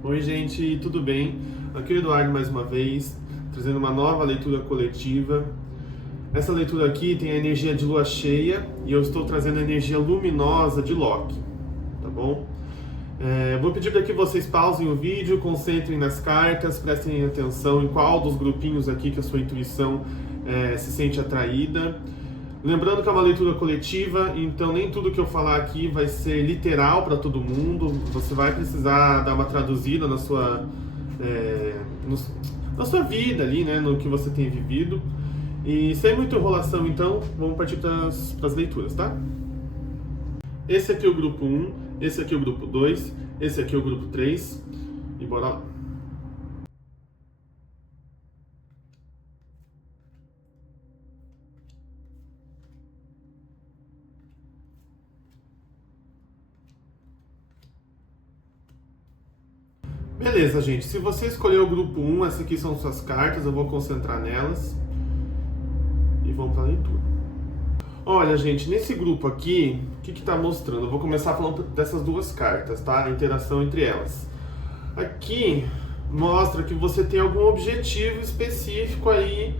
Oi, gente, tudo bem? Aqui é o Eduardo mais uma vez, trazendo uma nova leitura coletiva. Essa leitura aqui tem a energia de lua cheia e eu estou trazendo a energia luminosa de Loki, tá bom? Vou pedir para que vocês pausem o vídeo, concentrem nas cartas, prestem atenção em qual dos grupinhos aqui que a sua intuição se sente atraída. Lembrando que é uma leitura coletiva, então nem tudo que eu falar aqui vai ser literal para todo mundo. Você vai precisar dar uma traduzida na sua vida ali, né, no que você tem vivido. E sem muita enrolação, então, vamos partir para as leituras, tá? Esse aqui é o grupo 1, esse aqui é o grupo 2, esse aqui é o grupo 3 e bora lá. Beleza, gente. Se você escolheu o grupo 1, essas aqui são suas cartas, eu vou concentrar nelas. E vamos para a leitura. Olha, gente, nesse grupo aqui, o que está mostrando? Eu vou começar falando dessas duas cartas, tá? A interação entre elas. Aqui mostra que você tem algum objetivo específico aí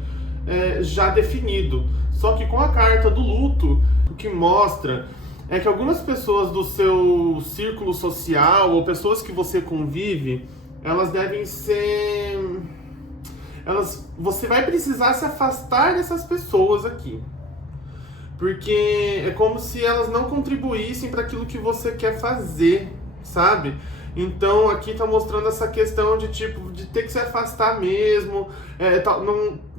já definido. Só que com a carta do luto, o que mostra é que algumas pessoas do seu círculo social ou pessoas que você convive, elas devem ser... Você vai precisar se afastar dessas pessoas aqui. Porque é como se elas não contribuíssem para aquilo que você quer fazer, sabe? Então aqui tá mostrando essa questão de tipo de ter que se afastar mesmo.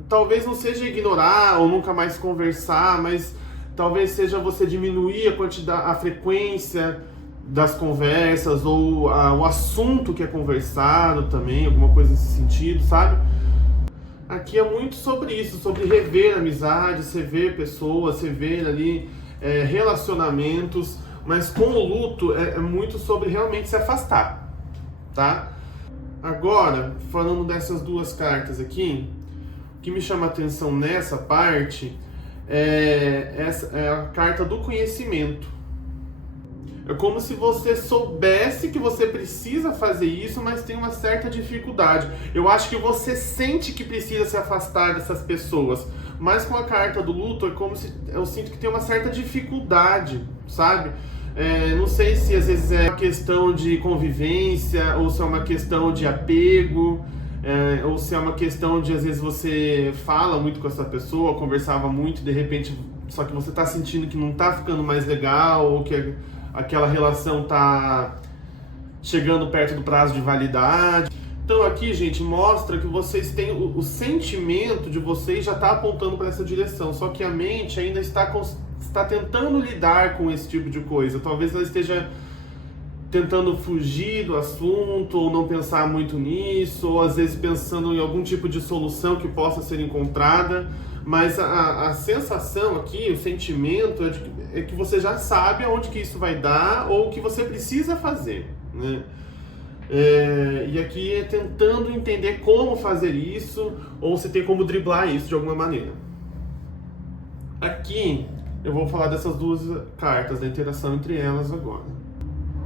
Talvez não seja ignorar ou nunca mais conversar, mas talvez seja você diminuir a quantidade, a frequência das conversas ou o assunto que é conversado também, alguma coisa nesse sentido, sabe? Aqui é muito sobre isso, sobre rever amizades, rever pessoas, rever ali relacionamentos, mas com o luto é muito sobre realmente se afastar, tá? Agora, falando dessas duas cartas aqui, o que me chama a atenção nessa parte é a carta do conhecimento. É como se você soubesse que você precisa fazer isso, mas tem uma certa dificuldade. Eu acho que você sente que precisa se afastar dessas pessoas, mas com a carta do luto é como se eu sinto que tem uma certa dificuldade, sabe? Não sei se às vezes é uma questão de convivência, ou se é uma questão de apego, ou se é uma questão de às vezes você fala muito com essa pessoa, conversava muito, de repente, só que você tá sentindo que não tá ficando mais legal, ou que aquela relação tá chegando perto do prazo de validade. Então aqui, gente, mostra que vocês têm o sentimento de vocês já está apontando para essa direção, só que a mente ainda está tentando lidar com esse tipo de coisa. Talvez ela esteja tentando fugir do assunto, ou não pensar muito nisso, ou às vezes pensando em algum tipo de solução que possa ser encontrada. Mas a sensação aqui, o sentimento é que você já sabe aonde que isso vai dar ou o que você precisa fazer, né? E aqui é tentando entender como fazer isso ou se tem como driblar isso de alguma maneira. Aqui eu vou falar dessas duas cartas, da interação entre elas agora.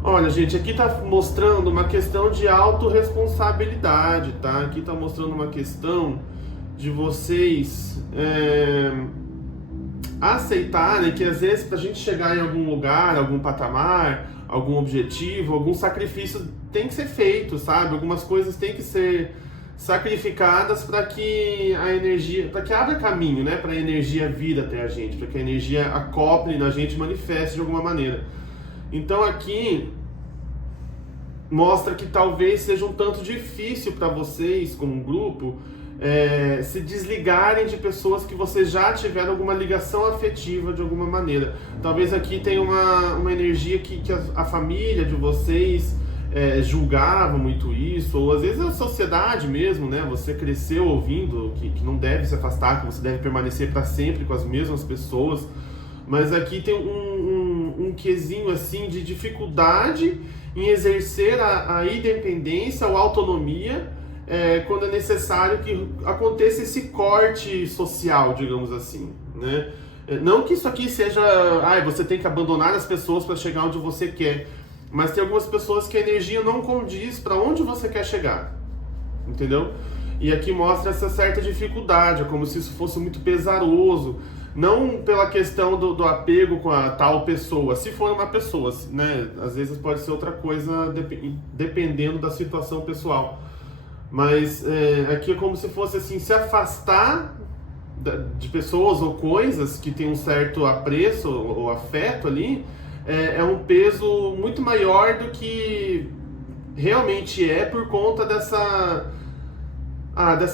Olha, gente, aqui tá mostrando uma questão de autorresponsabilidade, tá? Aqui tá mostrando uma questão de vocês aceitarem que às vezes pra gente chegar em algum lugar, algum patamar, algum objetivo, algum sacrifício tem que ser feito, sabe? Algumas coisas têm que ser sacrificadas para que a energia, para que abra caminho, né? Para a energia vir até a gente, para que a energia acople na gente, manifeste de alguma maneira. Então aqui mostra que talvez seja um tanto difícil para vocês, como um grupo, se desligarem de pessoas que vocês já tiveram alguma ligação afetiva de alguma maneira. Talvez aqui tenha uma energia que a família de vocês julgava muito isso, ou às vezes a sociedade mesmo, né? Você cresceu ouvindo que não deve se afastar, que você deve permanecer para sempre com as mesmas pessoas. Mas aqui tem um quesinho assim de dificuldade em exercer a independência ou autonomia quando é necessário que aconteça esse corte social, digamos assim, né? Não que isso aqui seja, você tem que abandonar as pessoas para chegar onde você quer, Mas tem algumas pessoas que a energia não condiz para onde você quer chegar, entendeu? E aqui mostra essa certa dificuldade, é como se isso fosse muito pesaroso, não pela questão do apego com a tal pessoa, se for uma pessoa, né? Às vezes pode ser outra coisa, dependendo da situação pessoal. Mas aqui é como se fosse assim, se afastar de pessoas ou coisas que tem um certo apreço ou afeto ali, é um peso muito maior do que realmente é por conta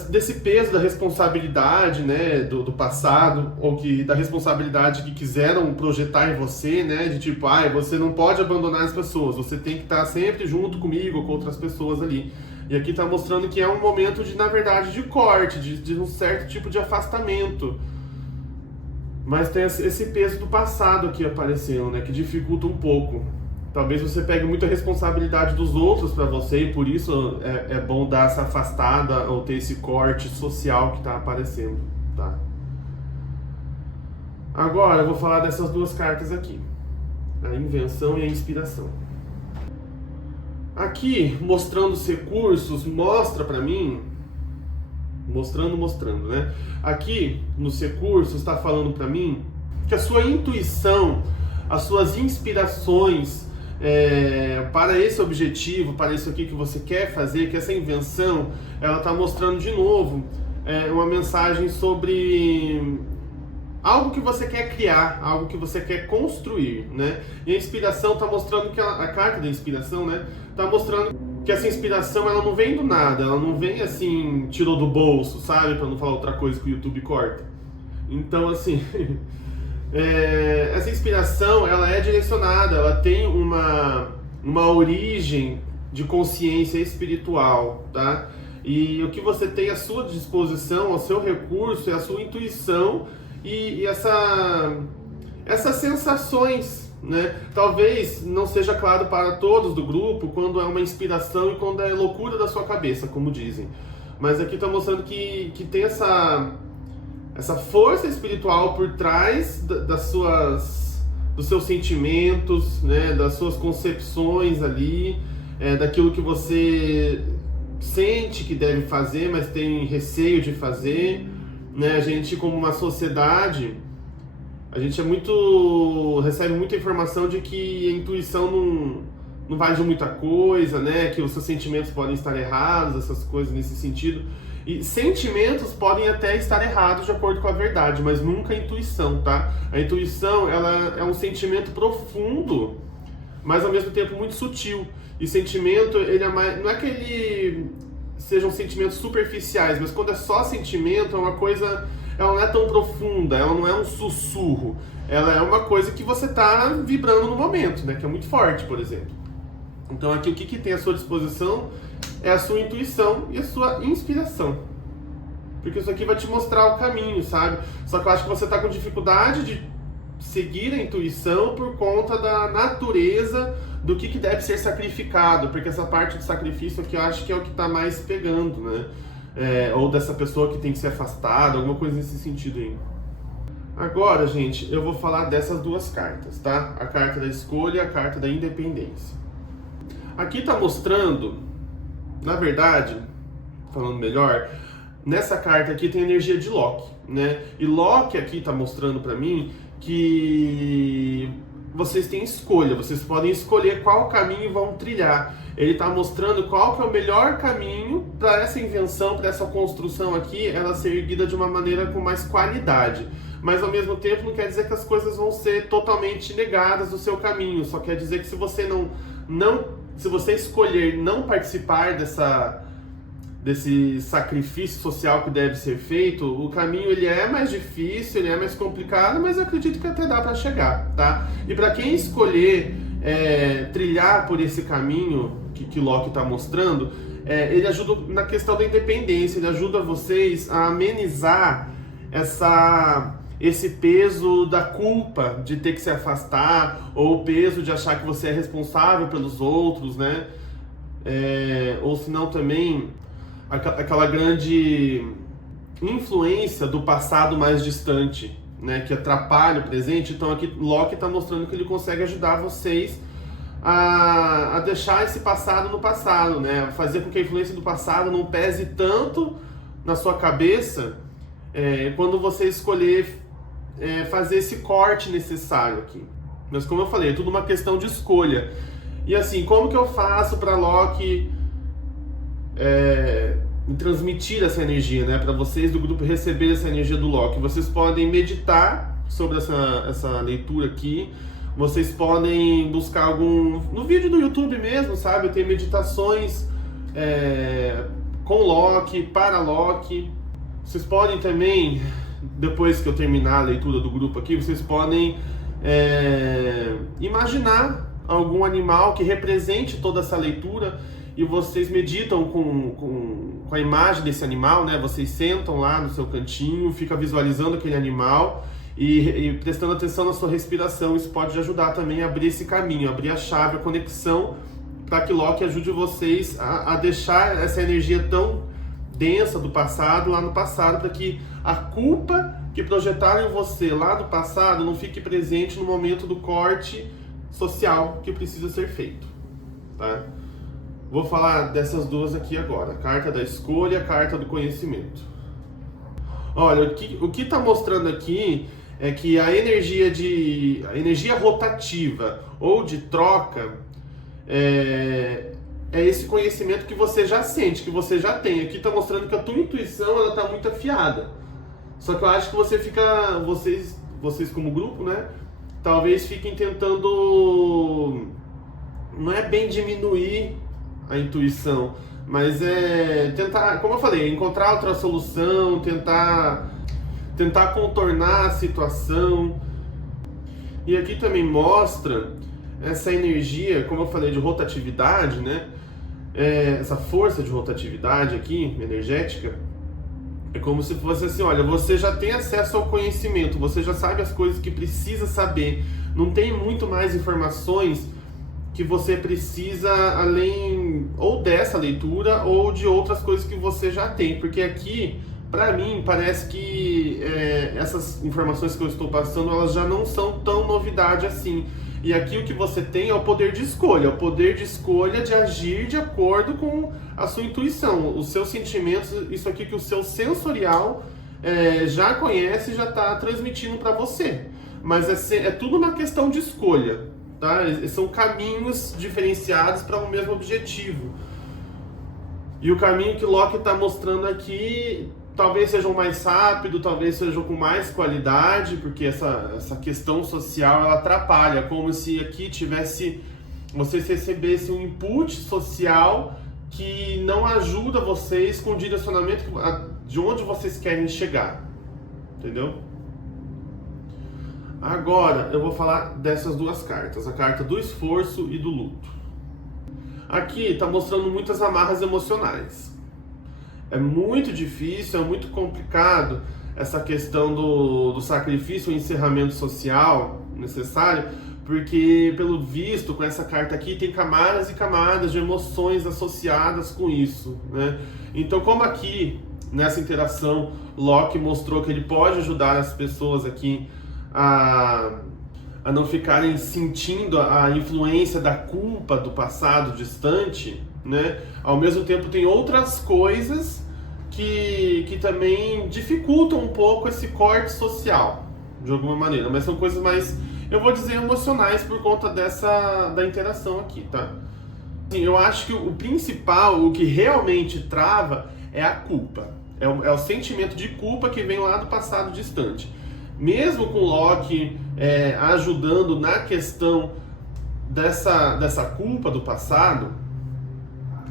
desse peso da responsabilidade, né, do passado, ou da responsabilidade que quiseram projetar em você, né, de tipo, você não pode abandonar as pessoas, você tem que estar sempre junto comigo ou com outras pessoas ali. E aqui está mostrando que é um momento na verdade, de corte, de um certo tipo de afastamento. Mas tem esse peso do passado aqui aparecendo, né, que dificulta um pouco. Talvez você pegue muita responsabilidade dos outros para você e por isso é bom dar essa afastada ou ter esse corte social que está aparecendo, tá? Agora eu vou falar dessas duas cartas aqui, a invenção e a inspiração. Aqui, mostrando os recursos, mostra para mim, mostrando, né? Aqui, nos recursos, está falando para mim que a sua intuição, as suas inspirações para esse objetivo, para isso aqui que você quer fazer, que essa invenção, ela está mostrando de novo uma mensagem sobre algo que você quer criar, algo que você quer construir, né? E a inspiração está mostrando que a carta da inspiração, né, está mostrando que essa inspiração ela não vem do nada, ela não vem assim, tirou do bolso, sabe? Para não falar outra coisa que o YouTube corta. Então, assim, essa inspiração ela é direcionada, ela tem uma origem de consciência espiritual, tá? E o que você tem à sua disposição, ao seu recurso, é a sua intuição e essas sensações, né? Talvez não seja claro para todos do grupo quando é uma inspiração e quando é loucura da sua cabeça, como dizem. Mas aqui está mostrando que tem essa força espiritual por trás dos seus sentimentos, né? Das suas concepções ali, daquilo que você sente que deve fazer, mas tem receio de fazer, né? A gente, como uma sociedade, a gente recebe muita informação de que a intuição não vale de muita coisa, né? Que os seus sentimentos podem estar errados, essas coisas nesse sentido. E sentimentos podem até estar errados de acordo com a verdade, mas nunca a intuição, tá? A intuição, ela é um sentimento profundo, mas ao mesmo tempo muito sutil. E sentimento, ele não é que ele sejam sentimentos superficiais, mas quando é só sentimento, é uma coisa, ela não é tão profunda, ela não é um sussurro, ela é uma coisa que você está vibrando no momento, né? Que é muito forte, por exemplo. Então aqui o que tem à sua disposição é a sua intuição e a sua inspiração. Porque isso aqui vai te mostrar o caminho, sabe? Só que eu acho que você está com dificuldade de seguir a intuição por conta da natureza do que deve ser sacrificado, porque essa parte do sacrifício aqui eu acho que é o que está mais pegando, né? Ou dessa pessoa que tem que ser afastada, alguma coisa nesse sentido aí. Agora, gente, eu vou falar dessas duas cartas, tá? A carta da escolha e a carta da independência. Aqui está mostrando, na verdade, falando melhor, nessa carta aqui tem a energia de Loki, né? E Loki aqui está mostrando para mim que vocês têm escolha, vocês podem escolher qual caminho vão trilhar. Ele está mostrando qual que é o melhor caminho para essa invenção, para essa construção aqui, ela ser erguida de uma maneira com mais qualidade. Mas ao mesmo tempo não quer dizer que as coisas vão ser totalmente negadas do seu caminho, só quer dizer que se você se você escolher não participar desse sacrifício social que deve ser feito, o caminho ele é mais difícil, ele é mais complicado, mas eu acredito que até dá para chegar, tá? E para quem escolher trilhar por esse caminho que Loki está mostrando, ele ajuda na questão da independência, ele ajuda vocês a amenizar esse peso da culpa de ter que se afastar, ou o peso de achar que você é responsável pelos outros, né? Ou se não também aquela grande influência do passado mais distante, né? Que atrapalha o presente. Então aqui Loki está mostrando que ele consegue ajudar vocês a deixar esse passado no passado, né? Fazer com que a influência do passado não pese tanto na sua cabeça quando você escolher fazer esse corte necessário aqui. Mas como eu falei, é tudo uma questão de escolha. E assim, como que eu faço para Loki transmitir essa energia, né? Para vocês do grupo receber essa energia do Loki? Vocês podem meditar sobre essa leitura aqui. Vocês podem buscar no vídeo do YouTube mesmo, sabe? Tem meditações com Loki, para Loki. Vocês podem também, depois que eu terminar a leitura do grupo aqui, vocês podem imaginar algum animal que represente toda essa leitura e vocês meditam com a imagem desse animal, né? Vocês sentam lá no seu cantinho, fica visualizando aquele animal e prestando atenção na sua respiração. Isso pode ajudar também a abrir esse caminho, abrir a chave, a conexão, para que Loki ajude vocês a deixar essa energia tão densa do passado lá no passado, para que a culpa que projetaram em você lá do passado não fique presente no momento do corte social que precisa ser feito, tá? Vou falar dessas duas aqui agora, a carta da escolha e a carta do conhecimento. Olha, o que está mostrando aqui é que a energia rotativa ou de troca é esse conhecimento que você já sente, que você já tem. Aqui está mostrando que a tua intuição ela está muito afiada. Só que eu acho que vocês como grupo, né? Talvez fiquem tentando, não é bem diminuir a intuição, mas tentar, como eu falei, encontrar outra solução, tentar contornar a situação. E aqui também mostra essa energia, como eu falei, de rotatividade, né? Essa força de rotatividade aqui, energética, é como se fosse assim, olha, você já tem acesso ao conhecimento, você já sabe as coisas que precisa saber, não tem muito mais informações que você precisa além ou dessa leitura ou de outras coisas que você já tem, porque aqui, para mim, parece que essas informações que eu estou passando, elas já não são tão novidade assim. E aqui o que você tem é o poder de escolha de agir de acordo com a sua intuição, os seus sentimentos, isso aqui que o seu sensorial já conhece e já está transmitindo para você. Mas é tudo uma questão de escolha, tá? São caminhos diferenciados para o mesmo objetivo. E o caminho que Loki está mostrando aqui talvez seja mais rápido, talvez seja com mais qualidade, porque essa questão social ela atrapalha, como se aqui vocês recebessem um input social que não ajuda vocês com o direcionamento de onde vocês querem chegar, entendeu? Agora eu vou falar dessas duas cartas, a carta do esforço e do luto. Aqui está mostrando muitas amarras emocionais. É muito difícil, é muito complicado essa questão do sacrifício e encerramento social necessário, porque, pelo visto, com essa carta aqui, tem camadas e camadas de emoções associadas com isso, né? Então, como aqui, nessa interação, Loki mostrou que ele pode ajudar as pessoas aqui a não ficarem sentindo a influência da culpa do passado distante, né? Ao mesmo tempo tem outras coisas que também dificultam um pouco esse corte social, de alguma maneira, mas são coisas mais, eu vou dizer, emocionais por conta da interação aqui, tá? Assim, eu acho que o principal, o que realmente trava é a culpa, é o sentimento de culpa que vem lá do passado distante. Mesmo com Loki ajudando na questão dessa culpa do passado,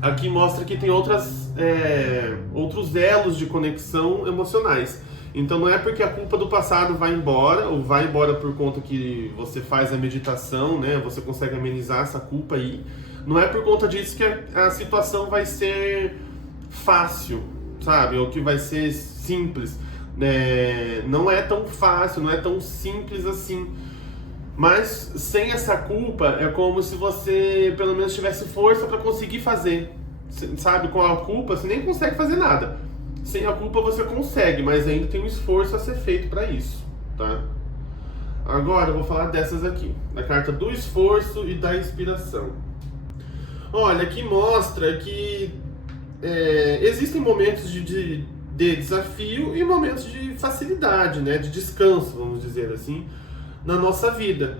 aqui mostra que tem outros elos de conexão emocionais. Então não é porque a culpa do passado vai embora, ou vai embora por conta que você faz a meditação, né? Você consegue amenizar essa culpa aí. Não é por conta disso que a situação vai ser fácil, sabe? Ou que vai ser simples. Não é tão fácil, não é tão simples assim. Mas sem essa culpa é como se você pelo menos tivesse força para conseguir fazer, sabe? Com a culpa você nem consegue fazer nada. Sem a culpa você consegue, mas ainda tem um esforço a ser feito para isso, tá? Agora eu vou falar dessas aqui, da carta do esforço e da inspiração. Olha, aqui mostra que existem momentos de desafio e momentos de facilidade, né, de descanso, vamos dizer assim, na nossa vida.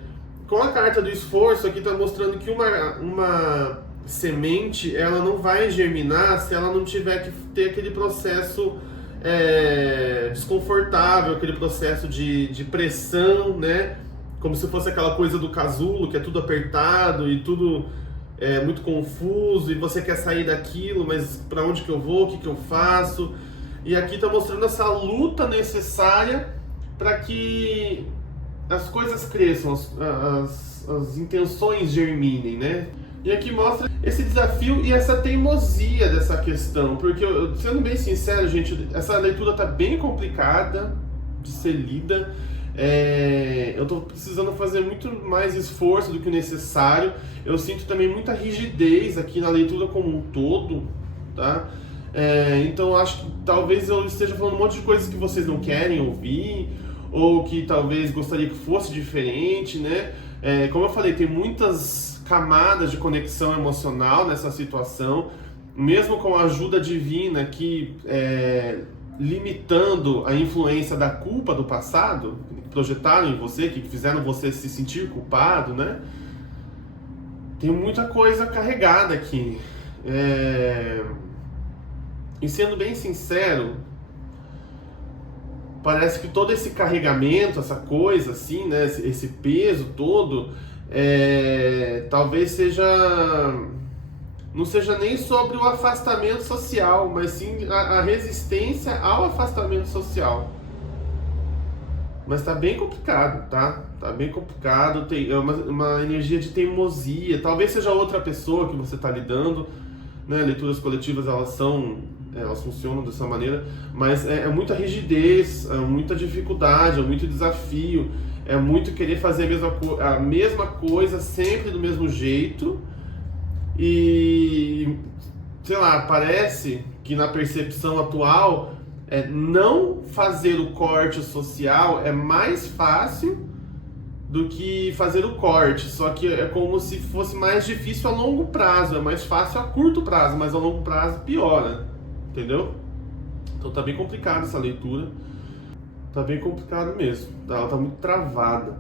Com a carta do esforço, aqui está mostrando que uma semente, ela não vai germinar se ela não tiver que ter aquele processo desconfortável, aquele processo de pressão, né? Como se fosse aquela coisa do casulo, que é tudo apertado e tudo muito confuso, e você quer sair daquilo, mas para onde que eu vou, o que que eu faço? E aqui está mostrando essa luta necessária para que as coisas cresçam, as intenções germinem, né? E aqui mostra esse desafio e essa teimosia dessa questão, porque, sendo bem sincero, gente, essa leitura tá bem complicada de ser lida. Eu tô precisando fazer muito mais esforço do que o necessário. Eu sinto também muita rigidez aqui na leitura como um todo, tá? Então acho que talvez eu esteja falando um monte de coisas que vocês não querem ouvir, ou que talvez gostaria que fosse diferente, né? Como eu falei, tem muitas camadas de conexão emocional nessa situação, mesmo com a ajuda divina aqui limitando a influência da culpa do passado, que projetaram em você, que fizeram você se sentir culpado, né? Tem muita coisa carregada aqui. E sendo bem sincero, parece que todo esse carregamento, essa coisa assim, né, esse peso todo, talvez não seja nem sobre o afastamento social, mas sim a resistência ao afastamento social. Mas tá bem complicado, tá? Tá bem complicado, tem uma energia de teimosia, talvez seja outra pessoa que você tá lidando, né? Leituras coletivas, elas funcionam dessa maneira, mas é muita rigidez, muita dificuldade, muito desafio, muito querer fazer a mesma coisa sempre do mesmo jeito, e sei lá, parece que na percepção atual não fazer o corte social é mais fácil do que fazer o corte, só que é como se fosse mais difícil a longo prazo, é mais fácil a curto prazo, mas a longo prazo piora. Entendeu? Então tá bem complicado essa leitura. Tá bem complicado mesmo. Ela tá muito travada.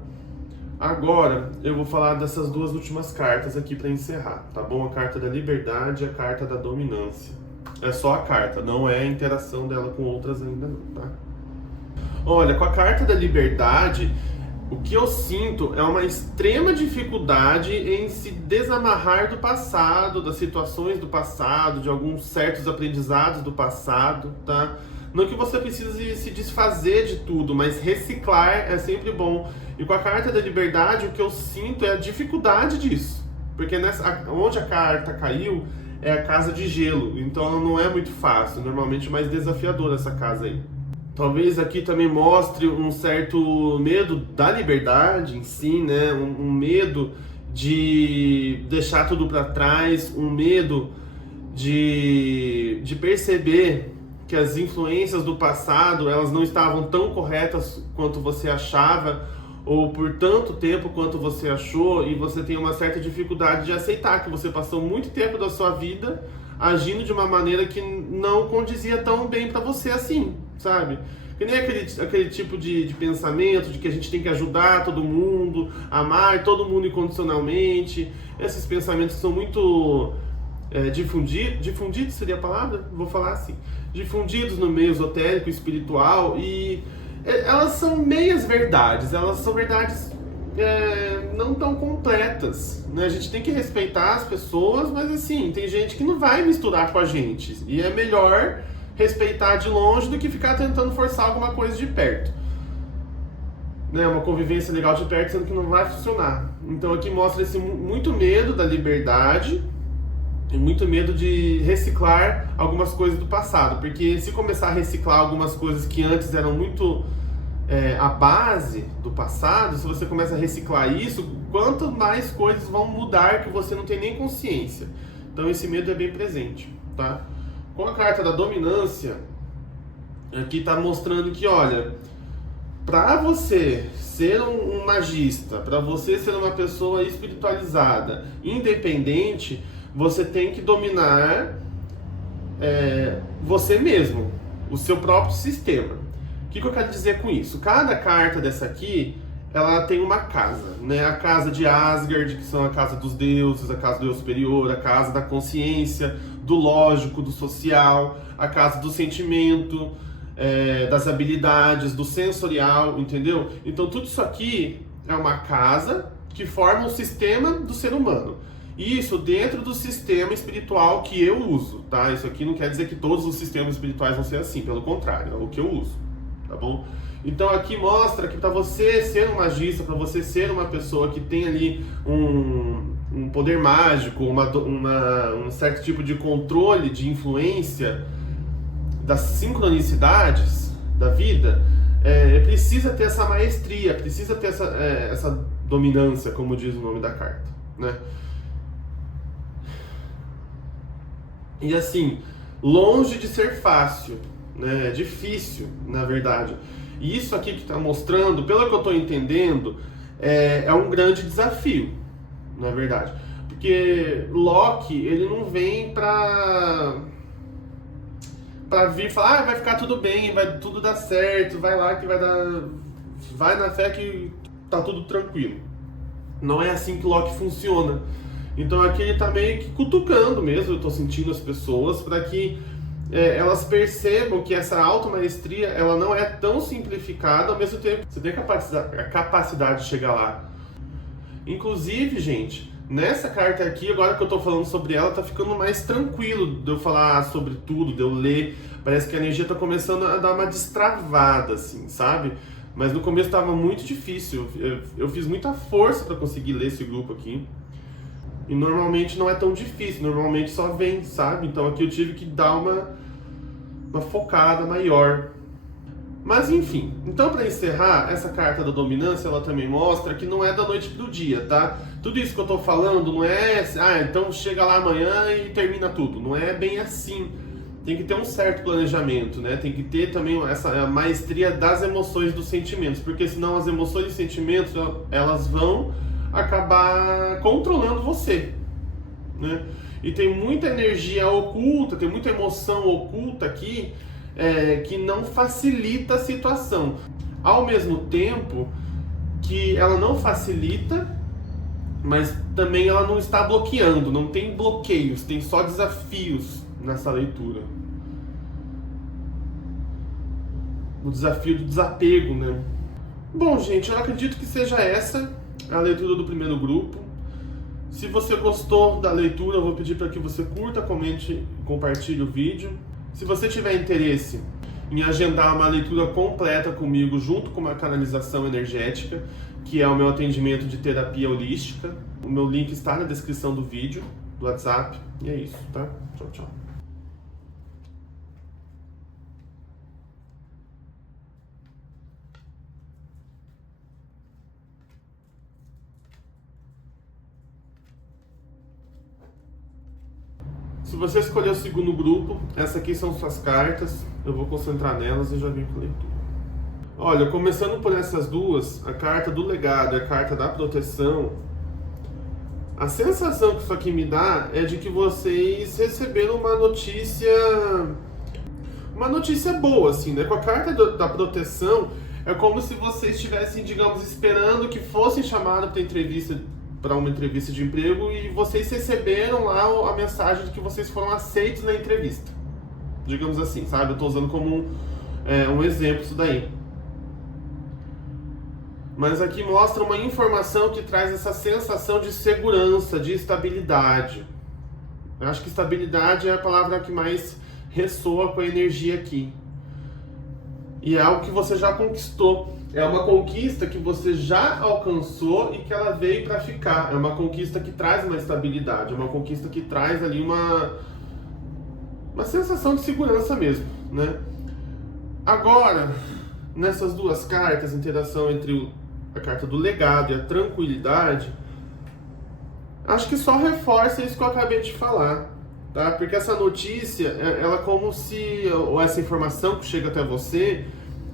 Agora eu vou falar dessas duas últimas cartas aqui para encerrar, tá bom? A carta da liberdade e a carta da dominância. É só a carta, não é a interação dela com outras ainda não, tá? Olha, com a carta da liberdade, o que eu sinto é uma extrema dificuldade em se desamarrar do passado, das situações do passado, de alguns certos aprendizados do passado, tá? Não que você precise se desfazer de tudo, mas reciclar é sempre bom. E com a carta da liberdade, o que eu sinto é a dificuldade disso. Porque onde a carta caiu é a casa de gelo, então ela não é muito fácil, normalmente é mais desafiadora essa casa aí. Talvez aqui também mostre um certo medo da liberdade em si, né? Um medo de deixar tudo para trás, um medo de perceber que as influências do passado elas não estavam tão corretas quanto você achava, ou por tanto tempo quanto você achou, e você tem uma certa dificuldade de aceitar que você passou muito tempo da sua vida agindo de uma maneira que não condizia tão bem para você assim, sabe? Que nem aquele tipo de pensamento de que a gente tem que ajudar todo mundo, amar todo mundo incondicionalmente. Esses pensamentos que são muito difundidos seria a palavra? Vou falar assim. Difundidos no meio esotérico, espiritual, e elas são meias verdades, elas são verdades não tão completas, né? A gente tem que respeitar as pessoas, mas assim, tem gente que não vai misturar com a gente, e é melhor respeitar de longe do que ficar tentando forçar alguma coisa de perto, né? Uma convivência legal de perto, sendo que não vai funcionar. Então aqui mostra esse muito medo da liberdade e muito medo de reciclar algumas coisas do passado, porque se começar a reciclar algumas coisas que antes eram muito a base do passado, se você começa a reciclar isso, quanto mais coisas vão mudar que você não tem nem consciência. Então esse medo é bem presente, tá? Com a carta da dominância, aqui está mostrando que, olha, para você ser um magista, para você ser uma pessoa espiritualizada, independente, você tem que dominar você mesmo, o seu próprio sistema. O que eu quero dizer com isso? Cada carta dessa aqui, ela tem uma casa, né? A casa de Asgard, que são a casa dos deuses, a casa do eu superior, a casa da consciência, do lógico, do social, a casa do sentimento, das habilidades, do sensorial, entendeu? Então tudo isso aqui é uma casa que forma o sistema do ser humano. Isso dentro do sistema espiritual que eu uso, tá? Isso aqui não quer dizer que todos os sistemas espirituais vão ser assim, pelo contrário, é o que eu uso, tá bom? Então aqui mostra que para você ser um magista, para você ser uma pessoa que tem ali um poder mágico, um certo tipo de controle, de influência das sincronicidades da vida, precisa ter essa maestria, precisa ter essa dominância, como diz o nome da carta, né? E assim, longe de ser fácil, né? É difícil, na verdade. E isso aqui que está mostrando, pelo que eu estou entendendo, é um grande desafio, na verdade. Porque Loki, ele não vem para vir falar, vai ficar tudo bem, vai tudo dar certo, vai lá que vai dar... Vai na fé que tá tudo tranquilo. Não é assim que Loki funciona. Então aqui ele tá meio que cutucando mesmo, eu tô sentindo as pessoas, para que elas percebam que essa automaestria, ela não é tão simplificada, ao mesmo tempo você tem a capacidade de chegar lá. Inclusive, gente, nessa carta aqui, agora que eu tô falando sobre ela, tá ficando mais tranquilo de eu falar sobre tudo, de eu ler. Parece que a energia tá começando a dar uma destravada, assim, sabe? Mas no começo tava muito difícil, eu fiz muita força para conseguir ler esse grupo aqui. E normalmente não é tão difícil, normalmente só vem, sabe? Então aqui eu tive que dar uma focada maior. Mas enfim, então para encerrar, essa carta da dominância, ela também mostra que não é da noite pro dia, tá? Tudo isso que eu tô falando não é, então chega lá amanhã e termina tudo. Não é bem assim. Tem que ter um certo planejamento, né? Tem que ter também essa maestria das emoções e dos sentimentos, porque senão as emoções e sentimentos, elas vão acabar controlando você, né? E tem muita energia oculta, tem muita emoção oculta aqui, que não facilita a situação. Ao mesmo tempo que ela não facilita, mas também ela não está bloqueando, não tem bloqueios, tem só desafios nessa leitura. O desafio do desapego, né? Bom, gente, eu acredito que seja essa a leitura do primeiro grupo. Se você gostou da leitura, eu vou pedir para que você curta, comente e compartilhe o vídeo. Se você tiver interesse em agendar uma leitura completa comigo, junto com uma canalização energética, que é o meu atendimento de terapia holística, o meu link está na descrição do vídeo, do WhatsApp. E é isso, tá? Tchau, tchau. Se você escolher o segundo grupo, essa aqui são suas cartas, eu vou concentrar nelas e já venho com a leitura. Olha, começando por essas duas, a carta do legado e a carta da proteção, a sensação que isso aqui me dá é de que vocês receberam uma notícia boa, assim, né? Com a carta da proteção, é como se vocês estivessem, digamos, esperando que fossem chamados para uma entrevista de emprego e vocês receberam lá a mensagem de que vocês foram aceitos na entrevista. Digamos assim, sabe? Eu estou usando como um exemplo isso daí. Mas aqui mostra uma informação que traz essa sensação de segurança, de estabilidade. Eu acho que estabilidade é a palavra que mais ressoa com a energia aqui. E é algo que você já conquistou. É uma conquista que você já alcançou e que ela veio para ficar. É uma conquista que traz uma estabilidade, é uma conquista que traz ali uma sensação de segurança mesmo, né? Agora, nessas duas cartas, a interação entre a carta do legado e a tranquilidade, acho que só reforça isso que eu acabei de falar, tá? Porque essa notícia, ela é como se, ou essa informação que chega até você,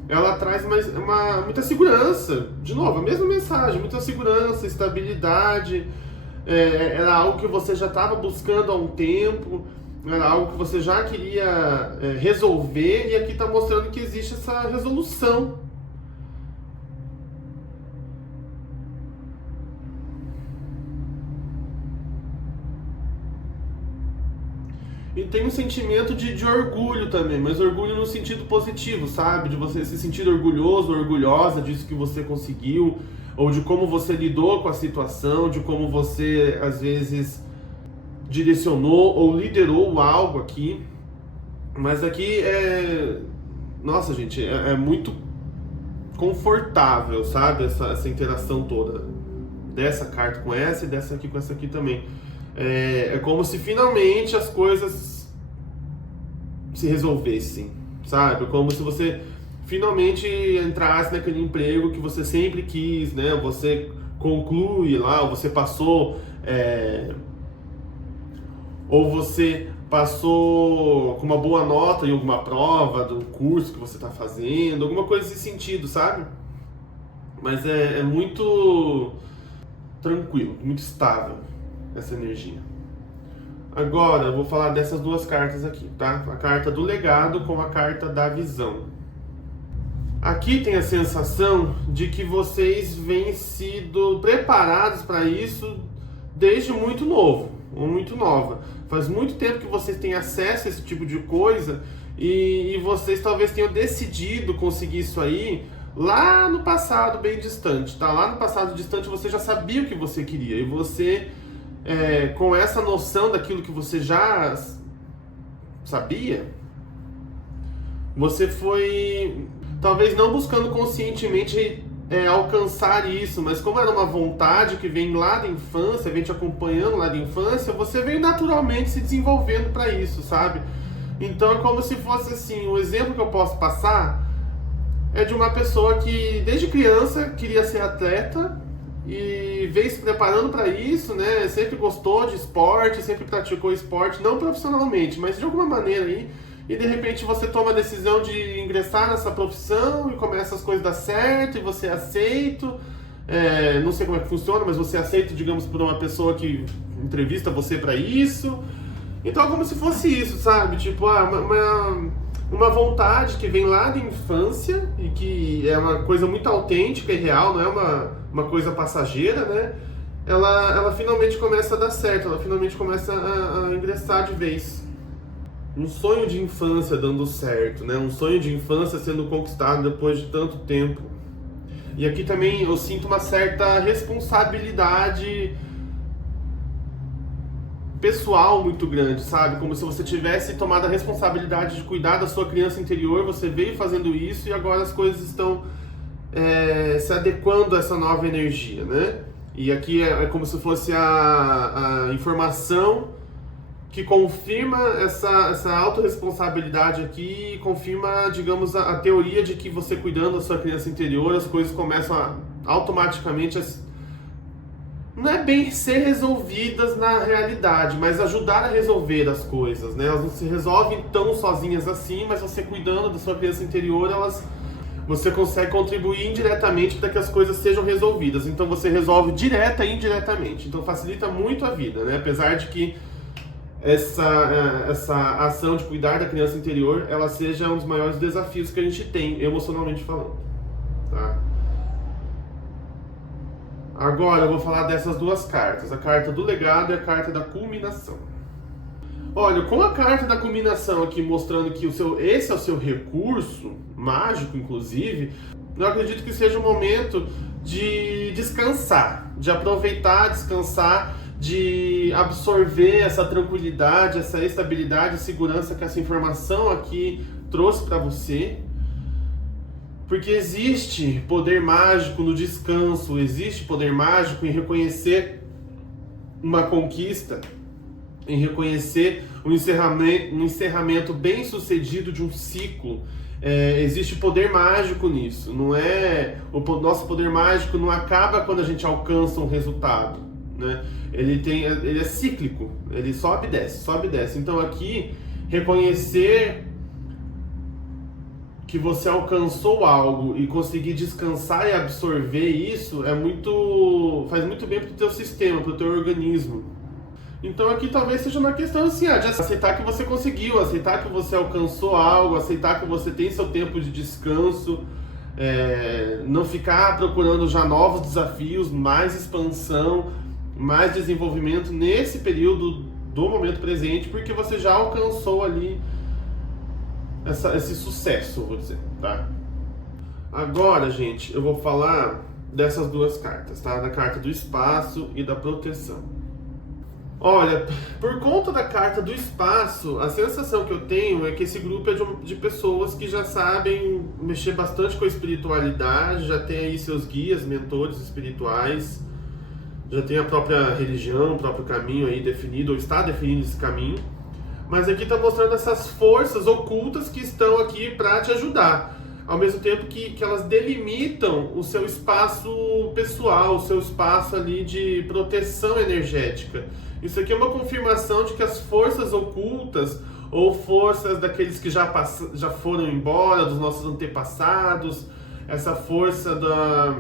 ela traz muita segurança. De novo, a mesma mensagem, muita segurança, estabilidade. Era algo que você já estava buscando há um tempo, era algo que você já queria resolver, e aqui está mostrando que existe essa resolução. E tem um sentimento de orgulho também, mas orgulho no sentido positivo, sabe? De você se sentir orgulhoso, orgulhosa disso que você conseguiu, ou de como você lidou com a situação, de como você, às vezes, direcionou ou liderou algo aqui. Mas aqui nossa, gente, é muito confortável, sabe? Essa interação toda dessa carta com essa e dessa aqui com essa aqui também. É como se finalmente as coisas se resolvessem, sabe? Como se você finalmente entrasse naquele emprego que você sempre quis, né? Você conclui lá, ou você passou, ou você passou com uma boa nota em alguma prova do curso que você está fazendo, alguma coisa nesse sentido, sabe? Mas é muito tranquilo, muito estável essa energia. Agora eu vou falar dessas duas cartas aqui, tá? A carta do legado com a carta da visão. Aqui tem a sensação de que vocês vêm sido preparados para isso desde muito novo, ou muito nova. Faz muito tempo que vocês têm acesso a esse tipo de coisa e vocês talvez tenham decidido conseguir isso aí lá no passado bem distante, tá? Lá no passado distante você já sabia o que você queria e você, com essa noção daquilo que você já sabia, você foi, talvez não buscando conscientemente alcançar isso, mas como era uma vontade que vem lá da infância, vem te acompanhando lá da infância, você vem naturalmente se desenvolvendo para isso, sabe? Então é como se fosse assim, o exemplo que eu posso passar é de uma pessoa que desde criança queria ser atleta e veio se preparando para isso, né? Sempre gostou de esporte, sempre praticou esporte, não profissionalmente, mas de alguma maneira aí. E de repente você toma a decisão de ingressar nessa profissão e começa as coisas a dar certo e você é aceito. Não sei como é que funciona, mas você é aceito, digamos, por uma pessoa que entrevista você para isso. Então é como se fosse isso, sabe? Tipo, uma vontade que vem lá da infância e que é uma coisa muito autêntica e real, não é uma coisa passageira, né? Ela finalmente começa a dar certo, ela finalmente começa a ingressar de vez. Um sonho de infância dando certo, né? Um sonho de infância sendo conquistado depois de tanto tempo. E aqui também eu sinto uma certa responsabilidade pessoal muito grande, sabe? Como se você tivesse tomado a responsabilidade de cuidar da sua criança interior, você veio fazendo isso e agora as coisas estão se adequando a essa nova energia, né? E aqui é como se fosse a informação que confirma essa autorresponsabilidade aqui, confirma, digamos, a teoria de que você cuidando da sua criança interior, as coisas começam automaticamente não é bem ser resolvidas na realidade, mas ajudar a resolver as coisas, né? Elas não se resolvem tão sozinhas assim, mas você cuidando da sua criança interior, você consegue contribuir indiretamente para que as coisas sejam resolvidas. Então você resolve direta e indiretamente. Então facilita muito a vida, né? Apesar de que essa ação de cuidar da criança interior, ela seja um dos maiores desafios que a gente tem, emocionalmente falando, tá? Agora eu vou falar dessas duas cartas, a carta do legado e a carta da culminação. Olha, com a carta da culminação aqui mostrando que esse é o seu recurso, mágico inclusive, eu acredito que seja o momento de descansar, de aproveitar, descansar, de absorver essa tranquilidade, essa estabilidade e segurança que essa informação aqui trouxe para você. Porque existe poder mágico no descanso, existe poder mágico em reconhecer uma conquista, em reconhecer um encerramento bem sucedido de um ciclo. Existe poder mágico nisso. Não é o nosso poder mágico não acaba quando a gente alcança um resultado, né? Ele é cíclico, ele sobe e desce, sobe e desce. Então aqui reconhecer que você alcançou algo e conseguir descansar e absorver isso faz muito bem pro teu sistema, pro teu organismo. Então aqui talvez seja uma questão assim, de aceitar que você conseguiu, aceitar que você alcançou algo, aceitar que você tem seu tempo de descanso, não ficar procurando já novos desafios, mais expansão, mais desenvolvimento nesse período do momento presente, porque você já alcançou ali esse sucesso, vou dizer, tá? Agora, gente, eu vou falar dessas duas cartas, tá? Da carta do espaço e da proteção. Olha, por conta da carta do espaço, a sensação que eu tenho é que esse grupo é de pessoas que já sabem mexer bastante com a espiritualidade, já tem aí seus guias, mentores espirituais, já tem a própria religião, o próprio caminho aí definido, ou está definindo esse caminho. Mas aqui está mostrando essas forças ocultas que estão aqui para te ajudar. Ao mesmo tempo que elas delimitam o seu espaço pessoal, o seu espaço ali de proteção energética. Isso aqui é uma confirmação de que as forças ocultas, ou forças daqueles que já foram embora, dos nossos antepassados, essa força da...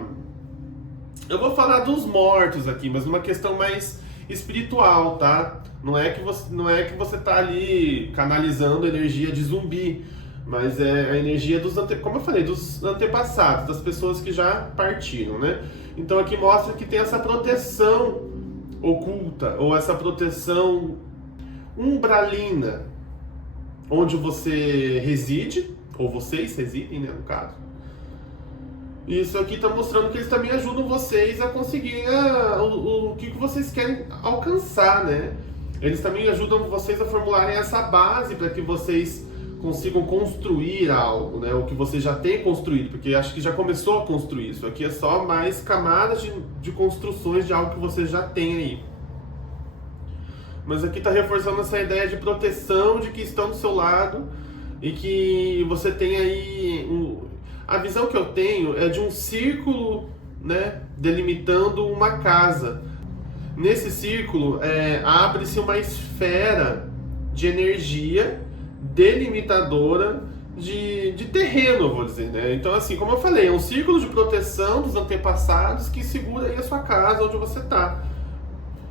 Eu vou falar dos mortos aqui, mas numa questão mais espiritual, tá? Não é que você tá ali canalizando energia de zumbi, mas é a energia como eu falei, dos antepassados, das pessoas que já partiram, né? Então aqui mostra que tem essa proteção oculta, ou essa proteção umbralina, onde você reside, ou vocês residem, né, no caso. Isso aqui está mostrando que eles também ajudam vocês a conseguir o que vocês querem alcançar, né? Eles também ajudam vocês a formularem essa base para que vocês consigam construir algo, né? O que vocês já têm construído, porque acho que já começou a construir. Isso aqui é só mais camadas de construções de algo que você já tem aí. Mas aqui está reforçando essa ideia de proteção, de que estão do seu lado e que você tem aí... A visão que eu tenho é de um círculo, né, delimitando uma casa. Nesse círculo abre-se uma esfera de energia delimitadora de terreno, eu vou dizer, né? Então, assim, como eu falei, é um círculo de proteção dos antepassados que segura aí a sua casa, onde você está.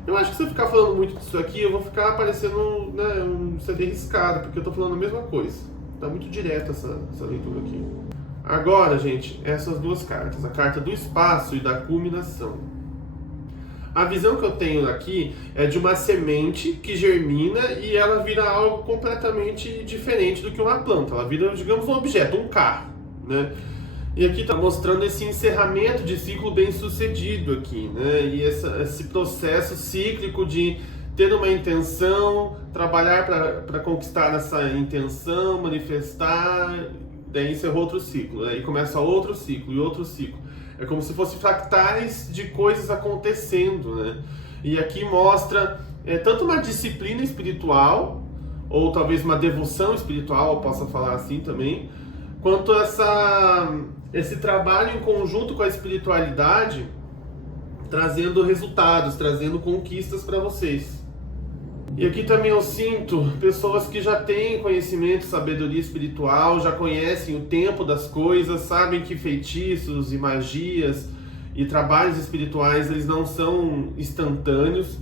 Eu acho que se eu ficar falando muito disso aqui, eu vou ficar parecendo, né, um CD riscado, porque eu estou falando a mesma coisa. Tá muito direto essa leitura aqui. Agora, gente, essas duas cartas, a carta do espaço e da culminação. A visão que eu tenho aqui é de uma semente que germina e ela vira algo completamente diferente do que uma planta. Ela vira, digamos, um objeto, um carro, né? E aqui está mostrando esse encerramento de ciclo bem sucedido aqui, né? E esse processo cíclico de ter uma intenção, trabalhar para conquistar essa intenção, manifestar... Daí encerrou outro ciclo, aí começa outro ciclo e outro ciclo. É como se fossem fractais de coisas acontecendo, né? E aqui mostra tanto uma disciplina espiritual, ou talvez uma devoção espiritual, eu possa falar assim também, quanto esse trabalho em conjunto com a espiritualidade, trazendo resultados, trazendo conquistas para vocês. E aqui também eu sinto pessoas que já têm conhecimento, sabedoria espiritual, já conhecem o tempo das coisas, sabem que feitiços e magias e trabalhos espirituais, eles não são instantâneos.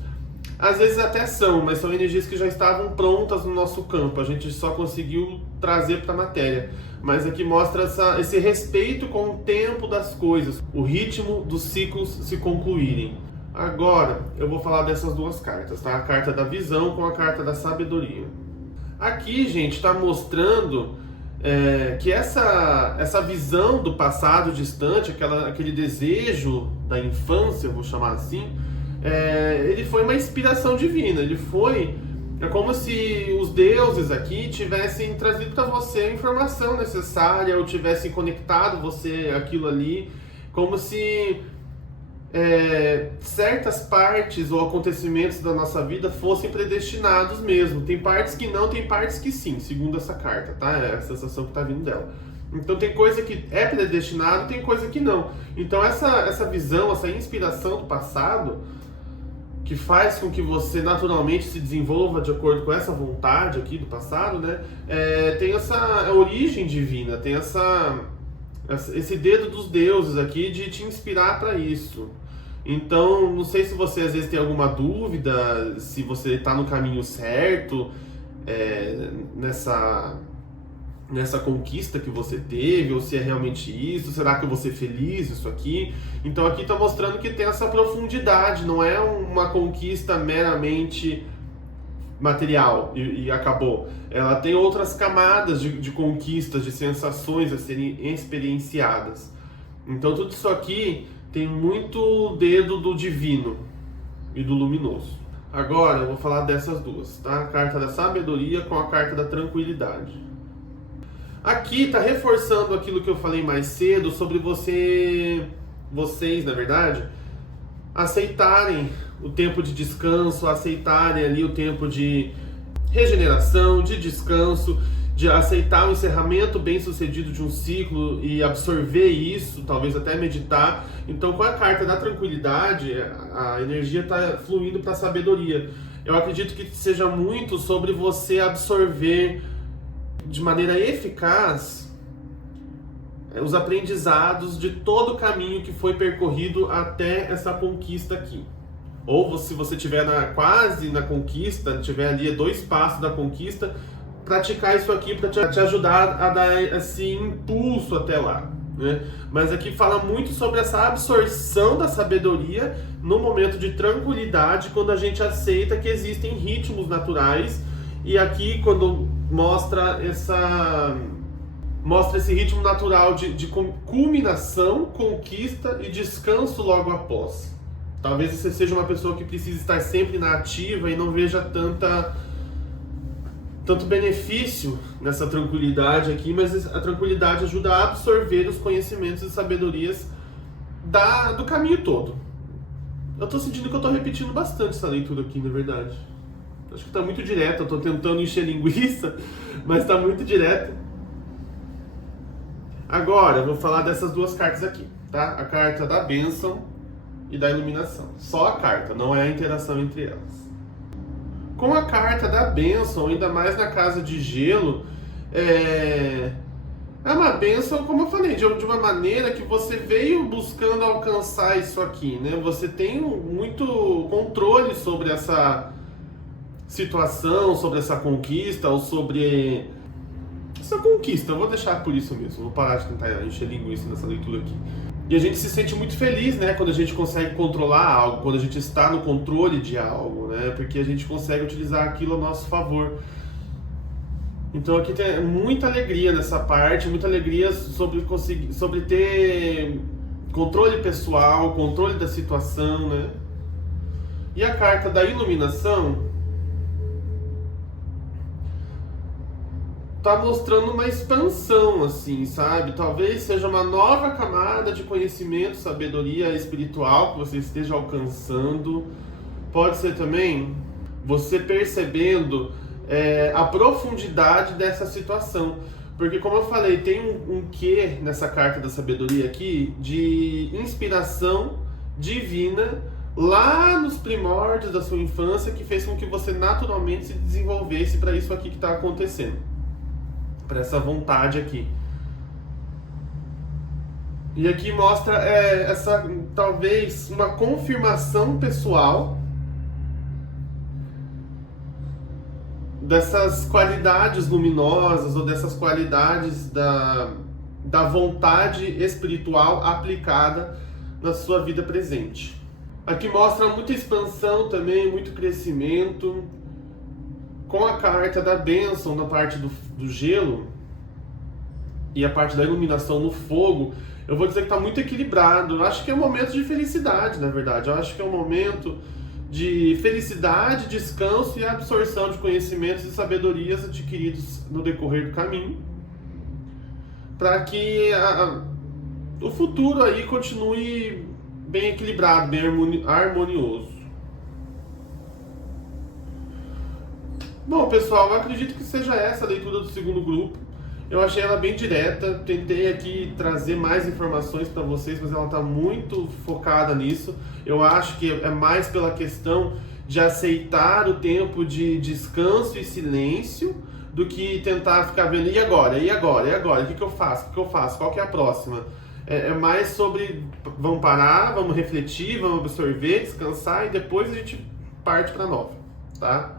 Às vezes até são, mas são energias que já estavam prontas no nosso campo, a gente só conseguiu trazer para a matéria. Mas aqui mostra esse respeito com o tempo das coisas, o ritmo dos ciclos se concluírem. Agora eu vou falar dessas duas cartas, tá? A carta da visão com a carta da sabedoria. Aqui, gente, está mostrando que essa visão do passado distante, aquele desejo da infância, vou chamar assim, ele foi uma inspiração divina. É como se os deuses aqui tivessem trazido para você a informação necessária, ou tivessem conectado você àquilo ali, como se certas partes ou acontecimentos da nossa vida fossem predestinados mesmo. Tem partes que não, tem partes que sim, segundo essa carta, tá? É a sensação que está vindo dela. Então tem coisa que é predestinado, tem coisa que não. Então essa visão, essa inspiração do passado que faz com que você naturalmente se desenvolva de acordo com essa vontade aqui do passado, né? Tem essa origem divina, tem esse dedo dos deuses aqui de te inspirar para isso. Então, não sei se você às vezes tem alguma dúvida, se você está no caminho certo, nessa conquista que você teve, ou se é realmente isso, será que eu vou ser feliz isso aqui? Então aqui está mostrando que tem essa profundidade, não é uma conquista meramente material e acabou. Ela tem outras camadas de conquistas, de sensações a serem experienciadas. Então tudo isso aqui tem muito dedo do divino e do luminoso. Agora eu vou falar dessas duas, tá? A carta da sabedoria com a carta da tranquilidade. Aqui está reforçando aquilo que eu falei mais cedo sobre vocês, na verdade, aceitarem o tempo de descanso, aceitarem ali o tempo de regeneração, de descanso, de aceitar o encerramento bem sucedido de um ciclo e absorver isso, talvez até meditar. Então, com a carta da tranquilidade, a energia está fluindo para a sabedoria. Eu acredito que seja muito sobre você absorver de maneira eficaz os aprendizados de todo o caminho que foi percorrido até essa conquista aqui. Ou se você estiver quase na conquista, estiver ali a 2 passos da conquista, praticar isso aqui para te ajudar a dar esse impulso até lá, né? Mas aqui fala muito sobre essa absorção da sabedoria no momento de tranquilidade, quando a gente aceita que existem ritmos naturais. E aqui quando mostra esse ritmo natural de culminação, conquista e descanso logo após. Talvez você seja uma pessoa que precisa estar sempre na ativa e não veja tanto benefício nessa tranquilidade aqui, mas a tranquilidade ajuda a absorver os conhecimentos e sabedorias do caminho todo. Eu tô sentindo que eu tô repetindo bastante essa leitura aqui, na verdade. Acho que tá muito direto, eu tô tentando encher linguiça, mas tá muito direto. Agora eu vou falar dessas duas cartas aqui, tá? A carta da bênção e da iluminação. Só a carta, não é a interação entre elas. Com a carta da bênção, ainda mais na casa de gelo, é uma bênção, como eu falei, de uma maneira que você veio buscando alcançar isso aqui, né? Você tem muito controle sobre essa situação, sobre essa conquista, ou sobre essa conquista. Eu vou deixar por isso mesmo, vou parar de tentar encher linguiça nessa leitura aqui. E a gente se sente muito feliz, né, quando a gente consegue controlar algo, quando a gente está no controle de algo, né, porque a gente consegue utilizar aquilo a nosso favor. Então aqui tem muita alegria nessa parte, muita alegria sobre ter controle pessoal, controle da situação, né. E a carta da iluminação tá mostrando uma expansão, assim, sabe? Talvez seja uma nova camada de conhecimento, sabedoria espiritual que você esteja alcançando. Pode ser também você percebendo a profundidade dessa situação. Porque, como eu falei, tem um quê nessa carta da sabedoria aqui de inspiração divina lá nos primórdios da sua infância, que fez com que você naturalmente se desenvolvesse para isso aqui que está acontecendo. Para essa vontade aqui. E aqui mostra talvez uma confirmação pessoal dessas qualidades luminosas ou dessas qualidades da vontade espiritual aplicada na sua vida presente. Aqui mostra muita expansão também, muito crescimento. Com a carta da bênção na parte do gelo e a parte da iluminação no fogo, eu vou dizer que está muito equilibrado. Eu acho que é um momento de felicidade, na verdade. Eu acho que é um momento de felicidade, descanso e absorção de conhecimentos e sabedorias adquiridos no decorrer do caminho, para que o futuro aí continue bem equilibrado, bem harmonioso. Bom, pessoal, eu acredito que seja essa a leitura do segundo grupo. Eu achei ela bem direta, tentei aqui trazer mais informações para vocês, mas ela está muito focada nisso. Eu acho que é mais pela questão de aceitar o tempo de descanso e silêncio do que tentar ficar vendo, e agora? E agora? E agora? O que eu faço? O que eu faço? Qual que é a próxima? É mais sobre, vamos parar, vamos refletir, vamos absorver, descansar e depois a gente parte para nova, tá?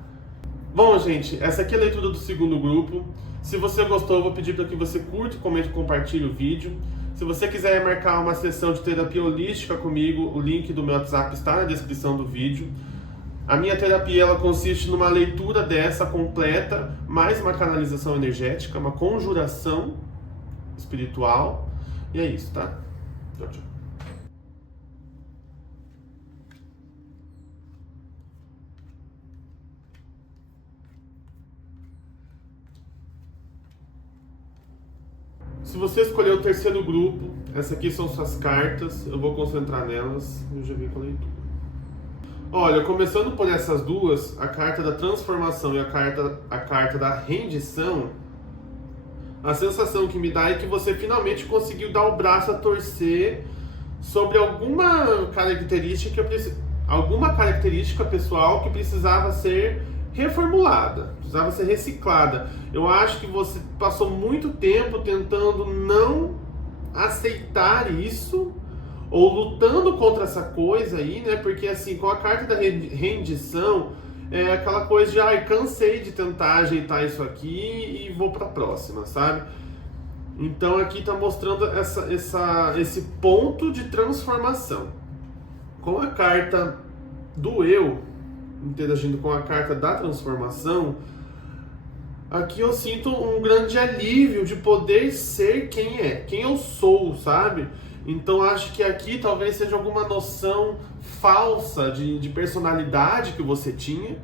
Bom, gente, essa aqui é a leitura do segundo grupo. Se você gostou, eu vou pedir para que você curta, comente e compartilhe o vídeo. Se você quiser marcar uma sessão de terapia holística comigo, o link do meu WhatsApp está na descrição do vídeo. A minha terapia ela consiste numa leitura dessa completa, mais uma canalização energética, uma conjuração espiritual. E é isso, tá? Tchau, tchau. Se você escolher o terceiro grupo, essa aqui são suas cartas, eu vou concentrar nelas e eu já vim com a leitura. Olha, começando por essas duas, a carta da transformação e a carta da rendição, a sensação que me dá é que você finalmente conseguiu dar o braço a torcer sobre alguma característica pessoal que precisava ser reformulada, precisava ser reciclada. Eu acho que você passou muito tempo tentando não aceitar isso, ou lutando contra essa coisa aí, né? Porque assim, com a carta da rendição, é aquela coisa de, cansei de tentar ajeitar isso aqui e vou pra próxima, sabe? Então aqui tá mostrando esse ponto de transformação. Com a carta do eu, interagindo com a carta da transformação, aqui eu sinto um grande alívio de poder ser quem eu sou, sabe? Então acho que aqui talvez seja alguma noção falsa de personalidade que você tinha,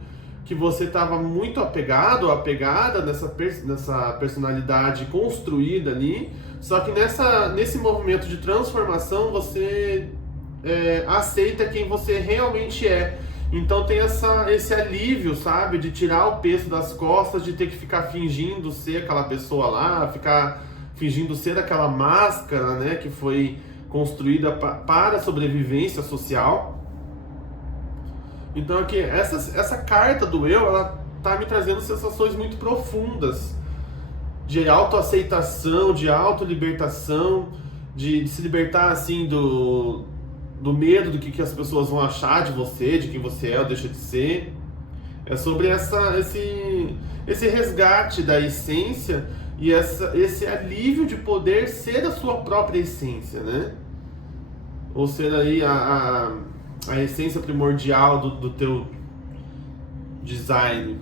que você estava muito apegado ou apegada nessa personalidade construída ali, só que nesse movimento de transformação você aceita quem você realmente é. Então tem esse alívio, sabe, de tirar o peso das costas, de ter que ficar fingindo ser aquela pessoa lá, ficar fingindo ser aquela máscara, né, que foi construída para a sobrevivência social. Então aqui, essa carta do eu, ela tá me trazendo sensações muito profundas, de autoaceitação, de autolibertação, de se libertar assim do medo do que as pessoas vão achar de você, de quem você é ou deixa de ser. É sobre esse resgate da essência e esse alívio de poder ser a sua própria essência, né? Ou ser aí a essência primordial do teu design.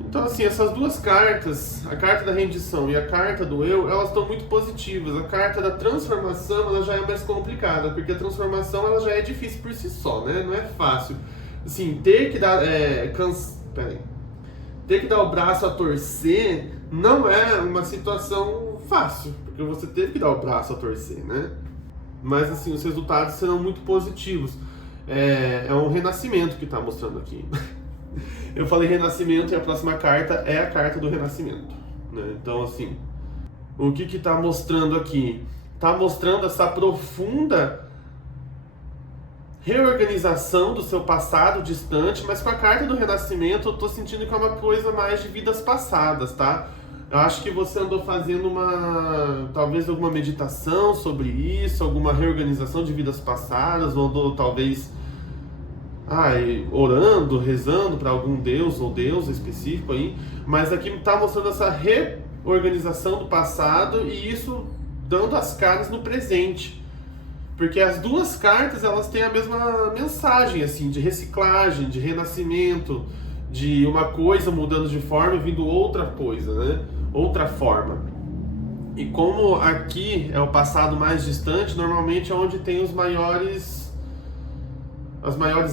Então assim, essas duas cartas, a carta da rendição e a carta do eu, elas estão muito positivas. A carta da transformação, ela já é mais complicada, porque a transformação ela já é difícil por si só, né? Não é fácil. Assim, ter que dar o braço a torcer não é uma situação fácil, porque você teve que dar o braço a torcer, né? Mas assim, os resultados serão muito positivos. É um renascimento que está mostrando aqui. Eu falei renascimento e a próxima carta é a carta do renascimento, né? Então assim, o que está mostrando aqui? Está mostrando essa profunda reorganização do seu passado distante, mas com a carta do renascimento eu tô sentindo que é uma coisa mais de vidas passadas, tá? Eu acho que você andou fazendo talvez alguma meditação sobre isso, alguma reorganização de vidas passadas, ou andou talvez orando, rezando para algum deus ou deusa específico aí, mas aqui está mostrando essa reorganização do passado e isso dando as caras no presente. Porque as duas cartas, elas têm a mesma mensagem, assim, de reciclagem, de renascimento, de uma coisa mudando de forma e vindo outra coisa, né? Outra forma. E como aqui é o passado mais distante, normalmente é onde tem as maiores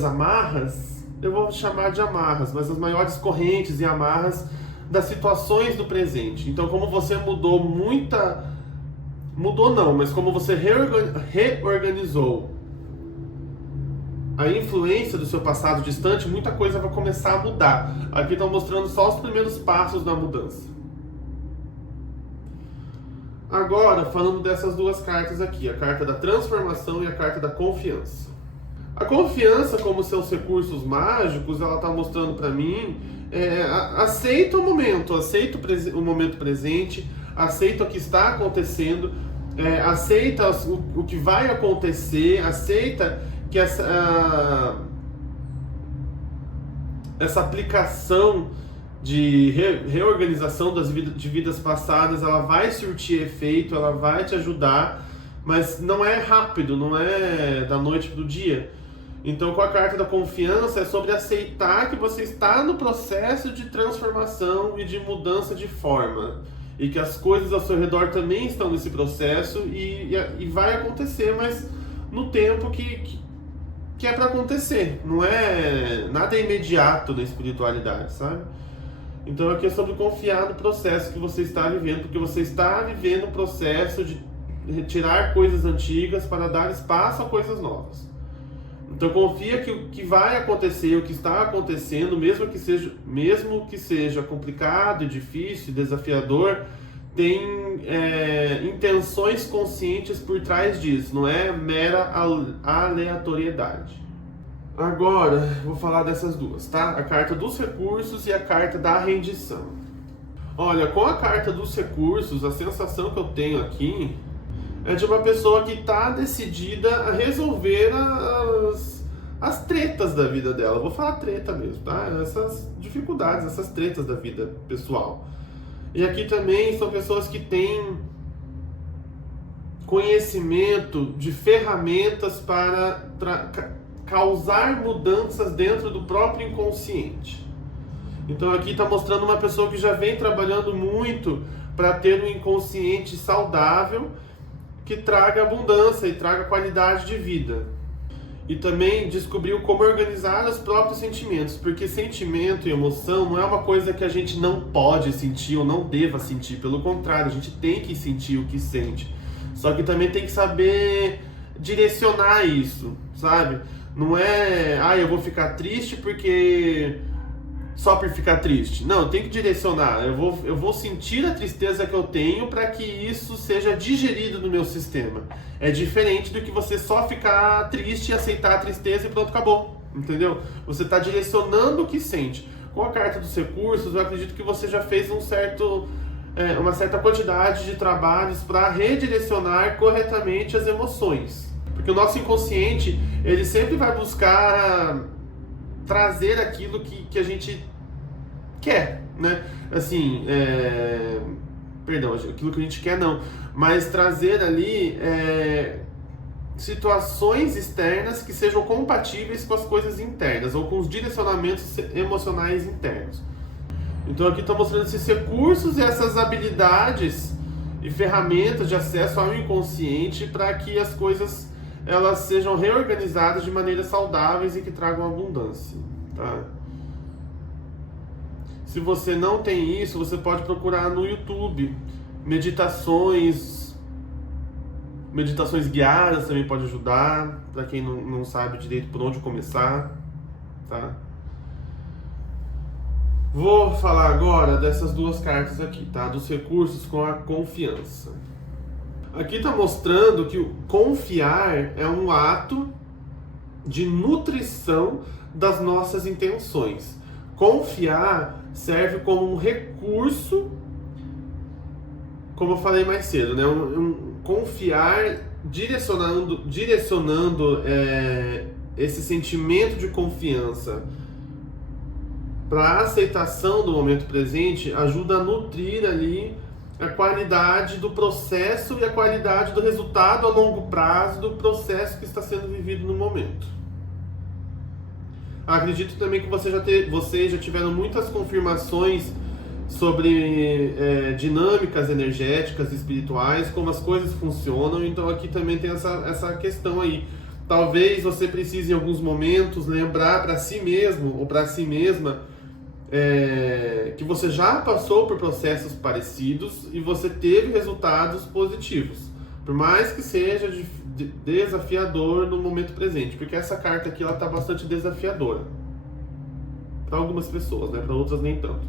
amarras, eu vou chamar de amarras, mas as maiores correntes e amarras das situações do presente. Então, como você mas como você reorganizou a influência do seu passado distante, muita coisa vai começar a mudar. Aqui estão mostrando só os primeiros passos da mudança. Agora, falando dessas duas cartas aqui, a carta da transformação e a carta da confiança. A confiança, como seus recursos mágicos, ela está mostrando para mim, aceita o momento, aceita o momento presente, aceita o que está acontecendo, aceita o que vai acontecer, aceita que essa aplicação de reorganização de vidas passadas, ela vai surtir efeito, ela vai te ajudar, mas não é rápido, não é da noite para o dia. Então, com a carta da confiança, é sobre aceitar que você está no processo de transformação e de mudança de forma. E que as coisas ao seu redor também estão nesse processo e vai acontecer, mas no tempo que é para acontecer. Não é nada imediato da espiritualidade, sabe? Então, aqui é sobre confiar no processo que você está vivendo, porque você está vivendo um processo de retirar coisas antigas para dar espaço a coisas novas. Então confia que o que vai acontecer, o que está acontecendo, mesmo que seja complicado e difícil, desafiador, tem intenções conscientes por trás disso, não é mera aleatoriedade. Agora, vou falar dessas duas, tá? A carta dos recursos e a carta da rendição. Olha, com a carta dos recursos, a sensação que eu tenho aqui é de uma pessoa que está decidida a resolver as tretas da vida dela. Vou falar treta mesmo, tá? Essas dificuldades, essas tretas da vida pessoal. E aqui também são pessoas que têm conhecimento de ferramentas para causar mudanças dentro do próprio inconsciente. Então aqui está mostrando uma pessoa que já vem trabalhando muito para ter um inconsciente saudável, que traga abundância e traga qualidade de vida. E também descobriu como organizar os próprios sentimentos, porque sentimento e emoção não é uma coisa que a gente não pode sentir ou não deva sentir, pelo contrário, a gente tem que sentir o que sente. Só que também tem que saber direcionar isso, sabe? Não é, eu vou ficar triste porque só por ficar triste. Não, tem que direcionar. Eu vou sentir a tristeza que eu tenho para que isso seja digerido no meu sistema. É diferente do que você só ficar triste e aceitar a tristeza e pronto, acabou. Entendeu? Você está direcionando o que sente. Com a carta dos recursos, eu acredito que você já fez uma certa quantidade de trabalhos para redirecionar corretamente as emoções. Porque o nosso inconsciente, ele sempre vai buscar trazer aquilo que a gente quer, né? Assim, aquilo que a gente quer não, mas trazer ali situações externas que sejam compatíveis com as coisas internas ou com os direcionamentos emocionais internos. Então aqui está mostrando esses recursos e essas habilidades e ferramentas de acesso ao inconsciente para que as coisas elas sejam reorganizadas de maneiras saudáveis e que tragam abundância, tá? Se você não tem isso, você pode procurar no YouTube meditações guiadas também pode ajudar, para quem não sabe direito por onde começar, tá? Vou falar agora dessas duas cartas aqui, tá? Dos recursos com a confiança. Aqui está mostrando que o confiar é um ato de nutrição das nossas intenções. Confiar serve como um recurso, como eu falei mais cedo, né? Confiar direcionando esse sentimento de confiança para a aceitação do momento presente ajuda a nutrir ali a qualidade do processo e a qualidade do resultado a longo prazo do processo que está sendo vivido no momento. Acredito também que vocês já tiveram muitas confirmações sobre dinâmicas energéticas e espirituais, como as coisas funcionam, então aqui também tem essa questão aí. Talvez você precise em alguns momentos lembrar para si mesmo ou para si mesma que você já passou por processos parecidos e você teve resultados positivos, por mais que seja desafiador no momento presente, porque essa carta aqui ela está bastante desafiadora para algumas pessoas, né? Para outras nem tanto.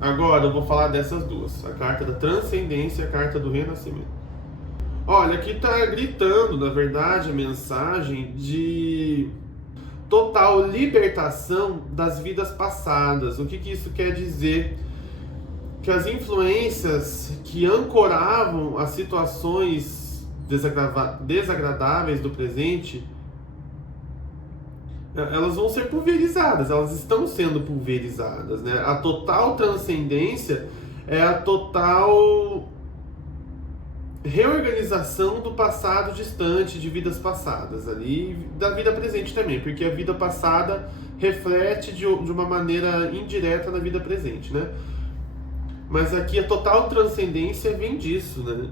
Agora eu vou falar dessas duas, a carta da transcendência e a carta do renascimento. Olha, aqui está gritando, na verdade, a mensagem de total libertação das vidas passadas. O que isso quer dizer? Que as influências que ancoravam as situações desagradáveis do presente, elas vão ser pulverizadas, elas estão sendo pulverizadas, né? A total transcendência é a total reorganização do passado distante, de vidas passadas ali, da vida presente também, porque a vida passada reflete de uma maneira indireta na vida presente, né? Mas aqui a total transcendência vem disso, né?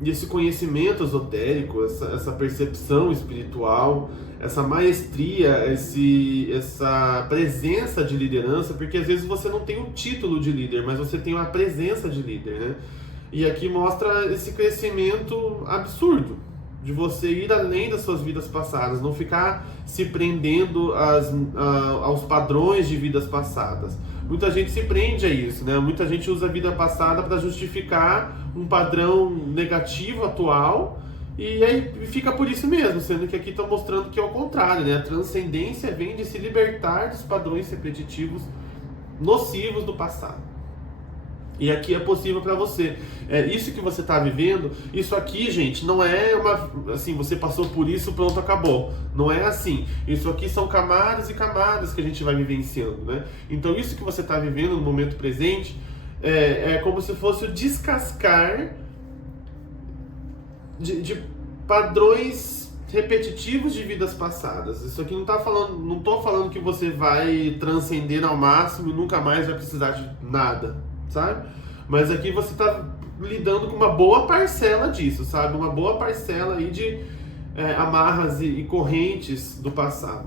E esse conhecimento esotérico, essa percepção espiritual, essa maestria, essa presença de liderança, porque às vezes você não tem um título de líder, mas você tem uma presença de líder, né? E aqui mostra esse crescimento absurdo, de você ir além das suas vidas passadas, não ficar se prendendo aos padrões de vidas passadas. Muita gente se prende a isso, né? Muita gente usa a vida passada para justificar um padrão negativo atual e aí fica por isso mesmo, sendo que aqui está mostrando que é o contrário, né? A transcendência vem de se libertar dos padrões repetitivos nocivos do passado. E aqui é possível para você. Isso que você está vivendo, isso aqui, gente, não é assim, você passou por isso, pronto, acabou. Não é assim. Isso aqui são camadas e camadas que a gente vai vivenciando, né? Então isso que você está vivendo no momento presente é como se fosse o descascar de padrões repetitivos de vidas passadas. Isso aqui não estou falando que você vai transcender ao máximo e nunca mais vai precisar de nada, sabe? Mas aqui você está lidando com uma boa parcela disso, sabe? Uma boa parcela aí de amarras e correntes do passado.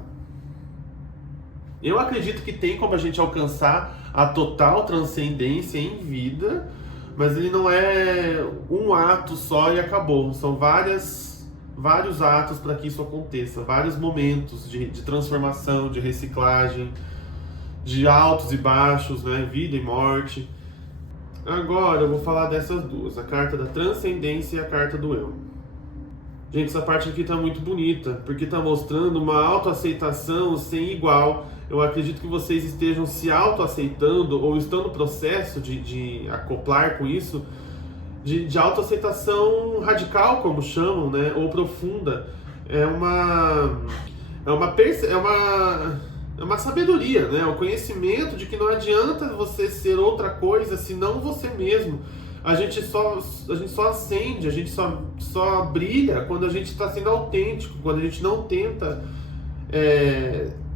Eu acredito que tem como a gente alcançar a total transcendência em vida, mas ele não é um ato só e acabou. São vários atos para que isso aconteça, vários momentos de transformação, de reciclagem, de altos e baixos, né? Vida e morte. Agora eu vou falar dessas duas, a carta da transcendência e a carta do eu. Gente, essa parte aqui está muito bonita, porque está mostrando uma autoaceitação sem igual. Eu acredito que vocês estejam se autoaceitando ou estão no processo de acoplar com isso, de autoaceitação radical, como chamam, né? Ou profunda. É uma sabedoria, né? O conhecimento de que não adianta você ser outra coisa senão você mesmo. A gente só acende, a gente só brilha quando a gente está sendo autêntico, quando a gente não tenta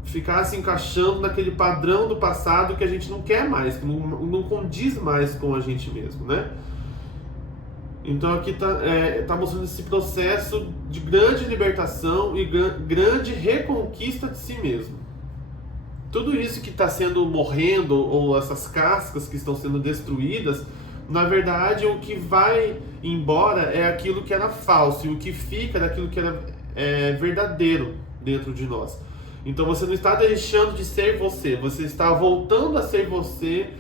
ficar se encaixando naquele padrão do passado que a gente não quer mais, que não condiz mais com a gente mesmo, né? Então aqui tá mostrando esse processo de grande libertação e grande reconquista de si mesmo. Tudo isso que está sendo morrendo, ou essas cascas que estão sendo destruídas, na verdade o que vai embora é aquilo que era falso, e o que fica é daquilo que era verdadeiro dentro de nós. Então você não está deixando de ser você, você está voltando a ser você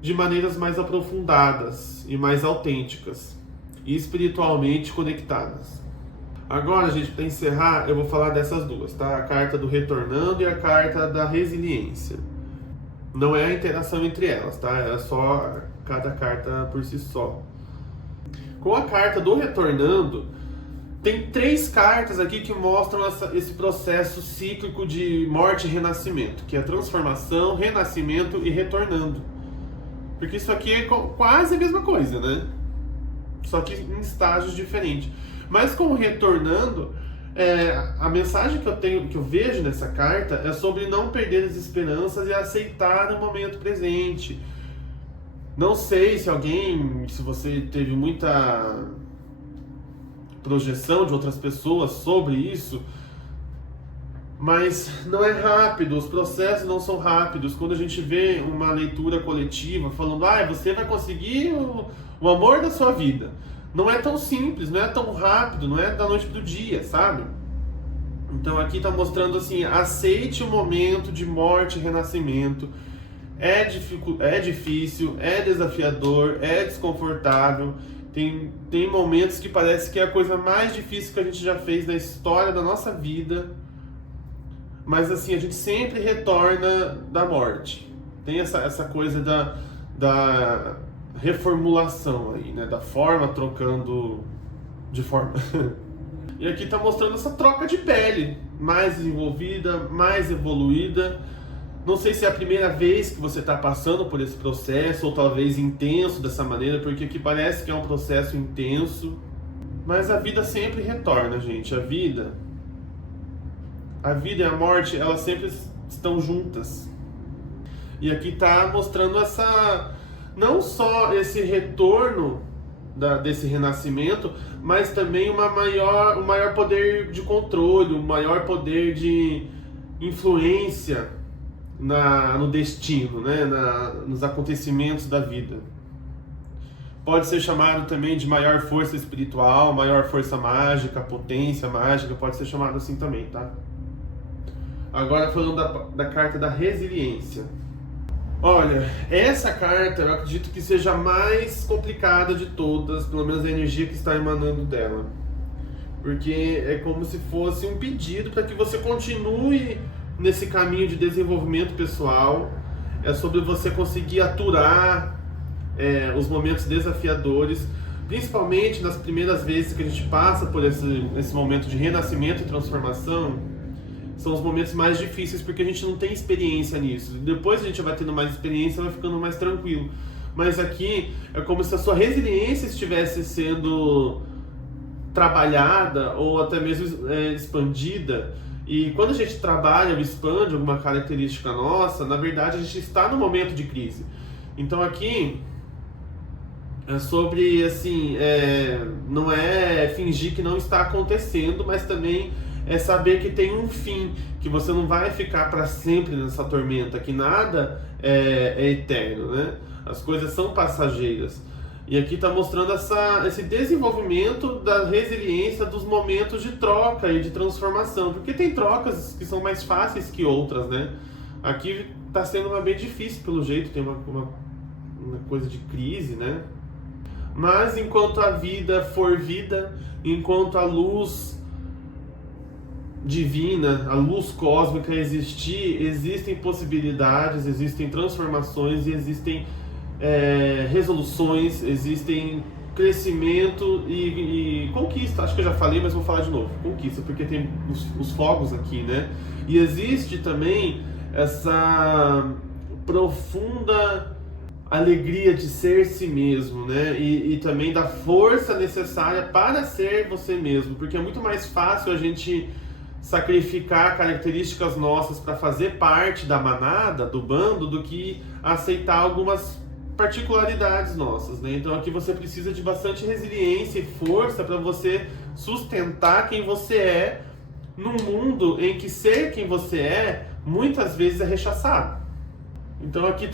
de maneiras mais aprofundadas e mais autênticas e espiritualmente conectadas. Agora, gente, para encerrar, eu vou falar dessas duas, tá? A carta do retornando e a carta da resiliência. Não é a interação entre elas, tá? É só cada carta por si só. Com a carta do retornando, tem 3 cartas aqui que mostram esse processo cíclico de morte e renascimento, que é transformação, renascimento e retornando. Porque isso aqui é quase a mesma coisa, né? Só que em estágios diferentes. Mas com o retornando, a mensagem que eu vejo nessa carta é sobre não perder as esperanças e aceitar o momento presente. Não sei se você teve muita projeção de outras pessoas sobre isso, mas não é rápido, os processos não são rápidos. Quando a gente vê uma leitura coletiva falando, você vai conseguir o amor da sua vida, não é tão simples, não é tão rápido, não é da noite pro dia, sabe? Então aqui está mostrando assim, aceite o momento de morte e renascimento. É difícil, é desafiador, é desconfortável. Tem momentos que parece que é a coisa mais difícil que a gente já fez na história da nossa vida. Mas assim, a gente sempre retorna da morte. Tem essa coisa da reformulação aí, né? Da forma trocando de forma. E aqui está mostrando essa troca de pele, mais desenvolvida, mais evoluída. Não sei se é a primeira vez que você está passando por esse processo, ou talvez intenso dessa maneira, porque aqui parece que é um processo intenso. Mas a vida sempre retorna, gente. A vida e a morte, elas sempre estão juntas. E aqui está mostrando não só esse retorno desse renascimento, mas também um maior poder de controle, um maior poder de influência no destino, né? Nos acontecimentos da vida. Pode ser chamado também de maior força espiritual, maior força mágica, potência mágica, pode ser chamado assim também, tá? Agora falando da carta da resiliência. Olha, essa carta eu acredito que seja a mais complicada de todas, pelo menos a energia que está emanando dela. Porque é como se fosse um pedido para que você continue nesse caminho de desenvolvimento pessoal. É sobre você conseguir aturar os momentos desafiadores, principalmente nas primeiras vezes que a gente passa por esse momento de renascimento e transformação. São os momentos mais difíceis porque a gente não tem experiência nisso. Depois a gente vai tendo mais experiência, vai ficando mais tranquilo. Mas aqui é como se a sua resiliência estivesse sendo trabalhada ou até mesmo expandida. E quando a gente trabalha ou expande alguma característica nossa, na verdade a gente está no momento de crise. Então aqui é sobre, assim, não é fingir que não está acontecendo, mas também é saber que tem um fim, que você não vai ficar para sempre nessa tormenta, que nada é eterno, né? As coisas são passageiras. E aqui está mostrando esse desenvolvimento da resiliência dos momentos de troca e de transformação, porque tem trocas que são mais fáceis que outras, né? Aqui está sendo uma bem difícil pelo jeito, tem uma coisa de crise, né? Mas enquanto a vida for vida, enquanto a luz divina, a luz cósmica existir, existem possibilidades, existem transformações e existem resoluções, existem crescimento e conquista. Acho que eu já falei, mas vou falar de novo. Conquista, porque tem os fogos aqui, né? E existe também essa profunda alegria de ser si mesmo, né? E também da força necessária para ser você mesmo, porque é muito mais fácil a gente sacrificar características nossas para fazer parte da manada, do bando, do que aceitar algumas particularidades nossas, né? Então aqui você precisa de bastante resiliência e força para você sustentar quem você é num mundo em que ser quem você é muitas vezes é rechaçado. Então aqui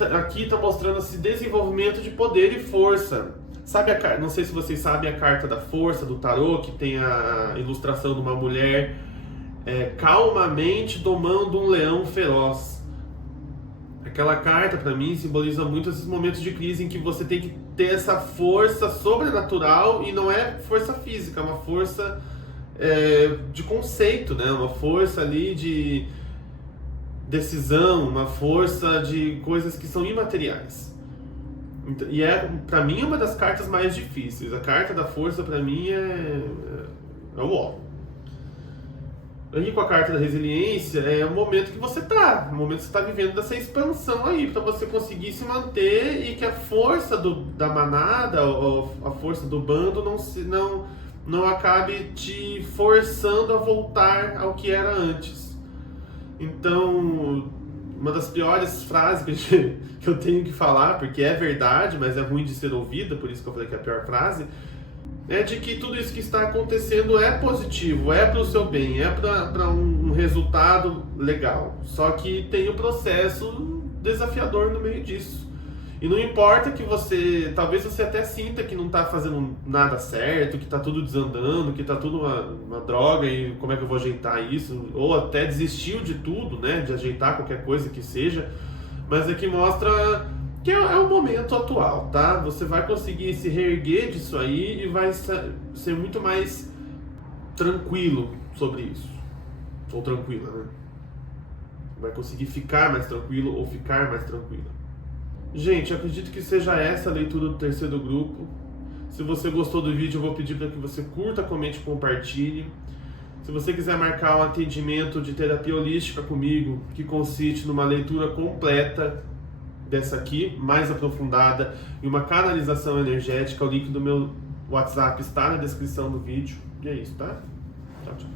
tá mostrando esse desenvolvimento de poder e força. Sabe não sei se vocês sabem a carta da força do tarô, que tem a ilustração de uma mulher calmamente domando um leão feroz. Aquela carta, para mim, simboliza muito esses momentos de crise em que você tem que ter essa força sobrenatural, e não é força física, é uma força de conceito, né? Uma força ali de decisão, uma força de coisas que são imateriais. E para mim, uma das cartas mais difíceis. A carta da força, para mim, é o ó. Aí com a carta da resiliência é o momento que você está, o momento que você está vivendo dessa expansão aí, para você conseguir se manter e que a força da manada, ou a força do bando não acabe te forçando a voltar ao que era antes. Então, uma das piores frases que eu tenho que falar, porque é verdade, mas é ruim de ser ouvida, por isso que eu falei que é a pior frase, é de que tudo isso que está acontecendo é positivo, é para o seu bem, é para um resultado legal. Só que tem o processo desafiador no meio disso. E não importa que talvez você até sinta que não está fazendo nada certo, que está tudo desandando, que está tudo uma droga e como é que eu vou ajeitar isso, ou até desistiu de tudo, né, de ajeitar qualquer coisa que seja, mas aqui mostra que é o momento atual, tá? Você vai conseguir se reerguer disso aí e vai ser muito mais tranquilo sobre isso, ou tranquila, né? Vai conseguir ficar mais tranquilo ou ficar mais tranquila. Gente, acredito que seja essa a leitura do terceiro grupo. Se você gostou do vídeo, eu vou pedir para que você curta, comente e compartilhe. Se você quiser marcar um atendimento de terapia holística comigo, que consiste numa leitura completa dessa aqui, mais aprofundada, e uma canalização energética, o link do meu WhatsApp está na descrição do vídeo. E é isso, tá? Tchau, tchau.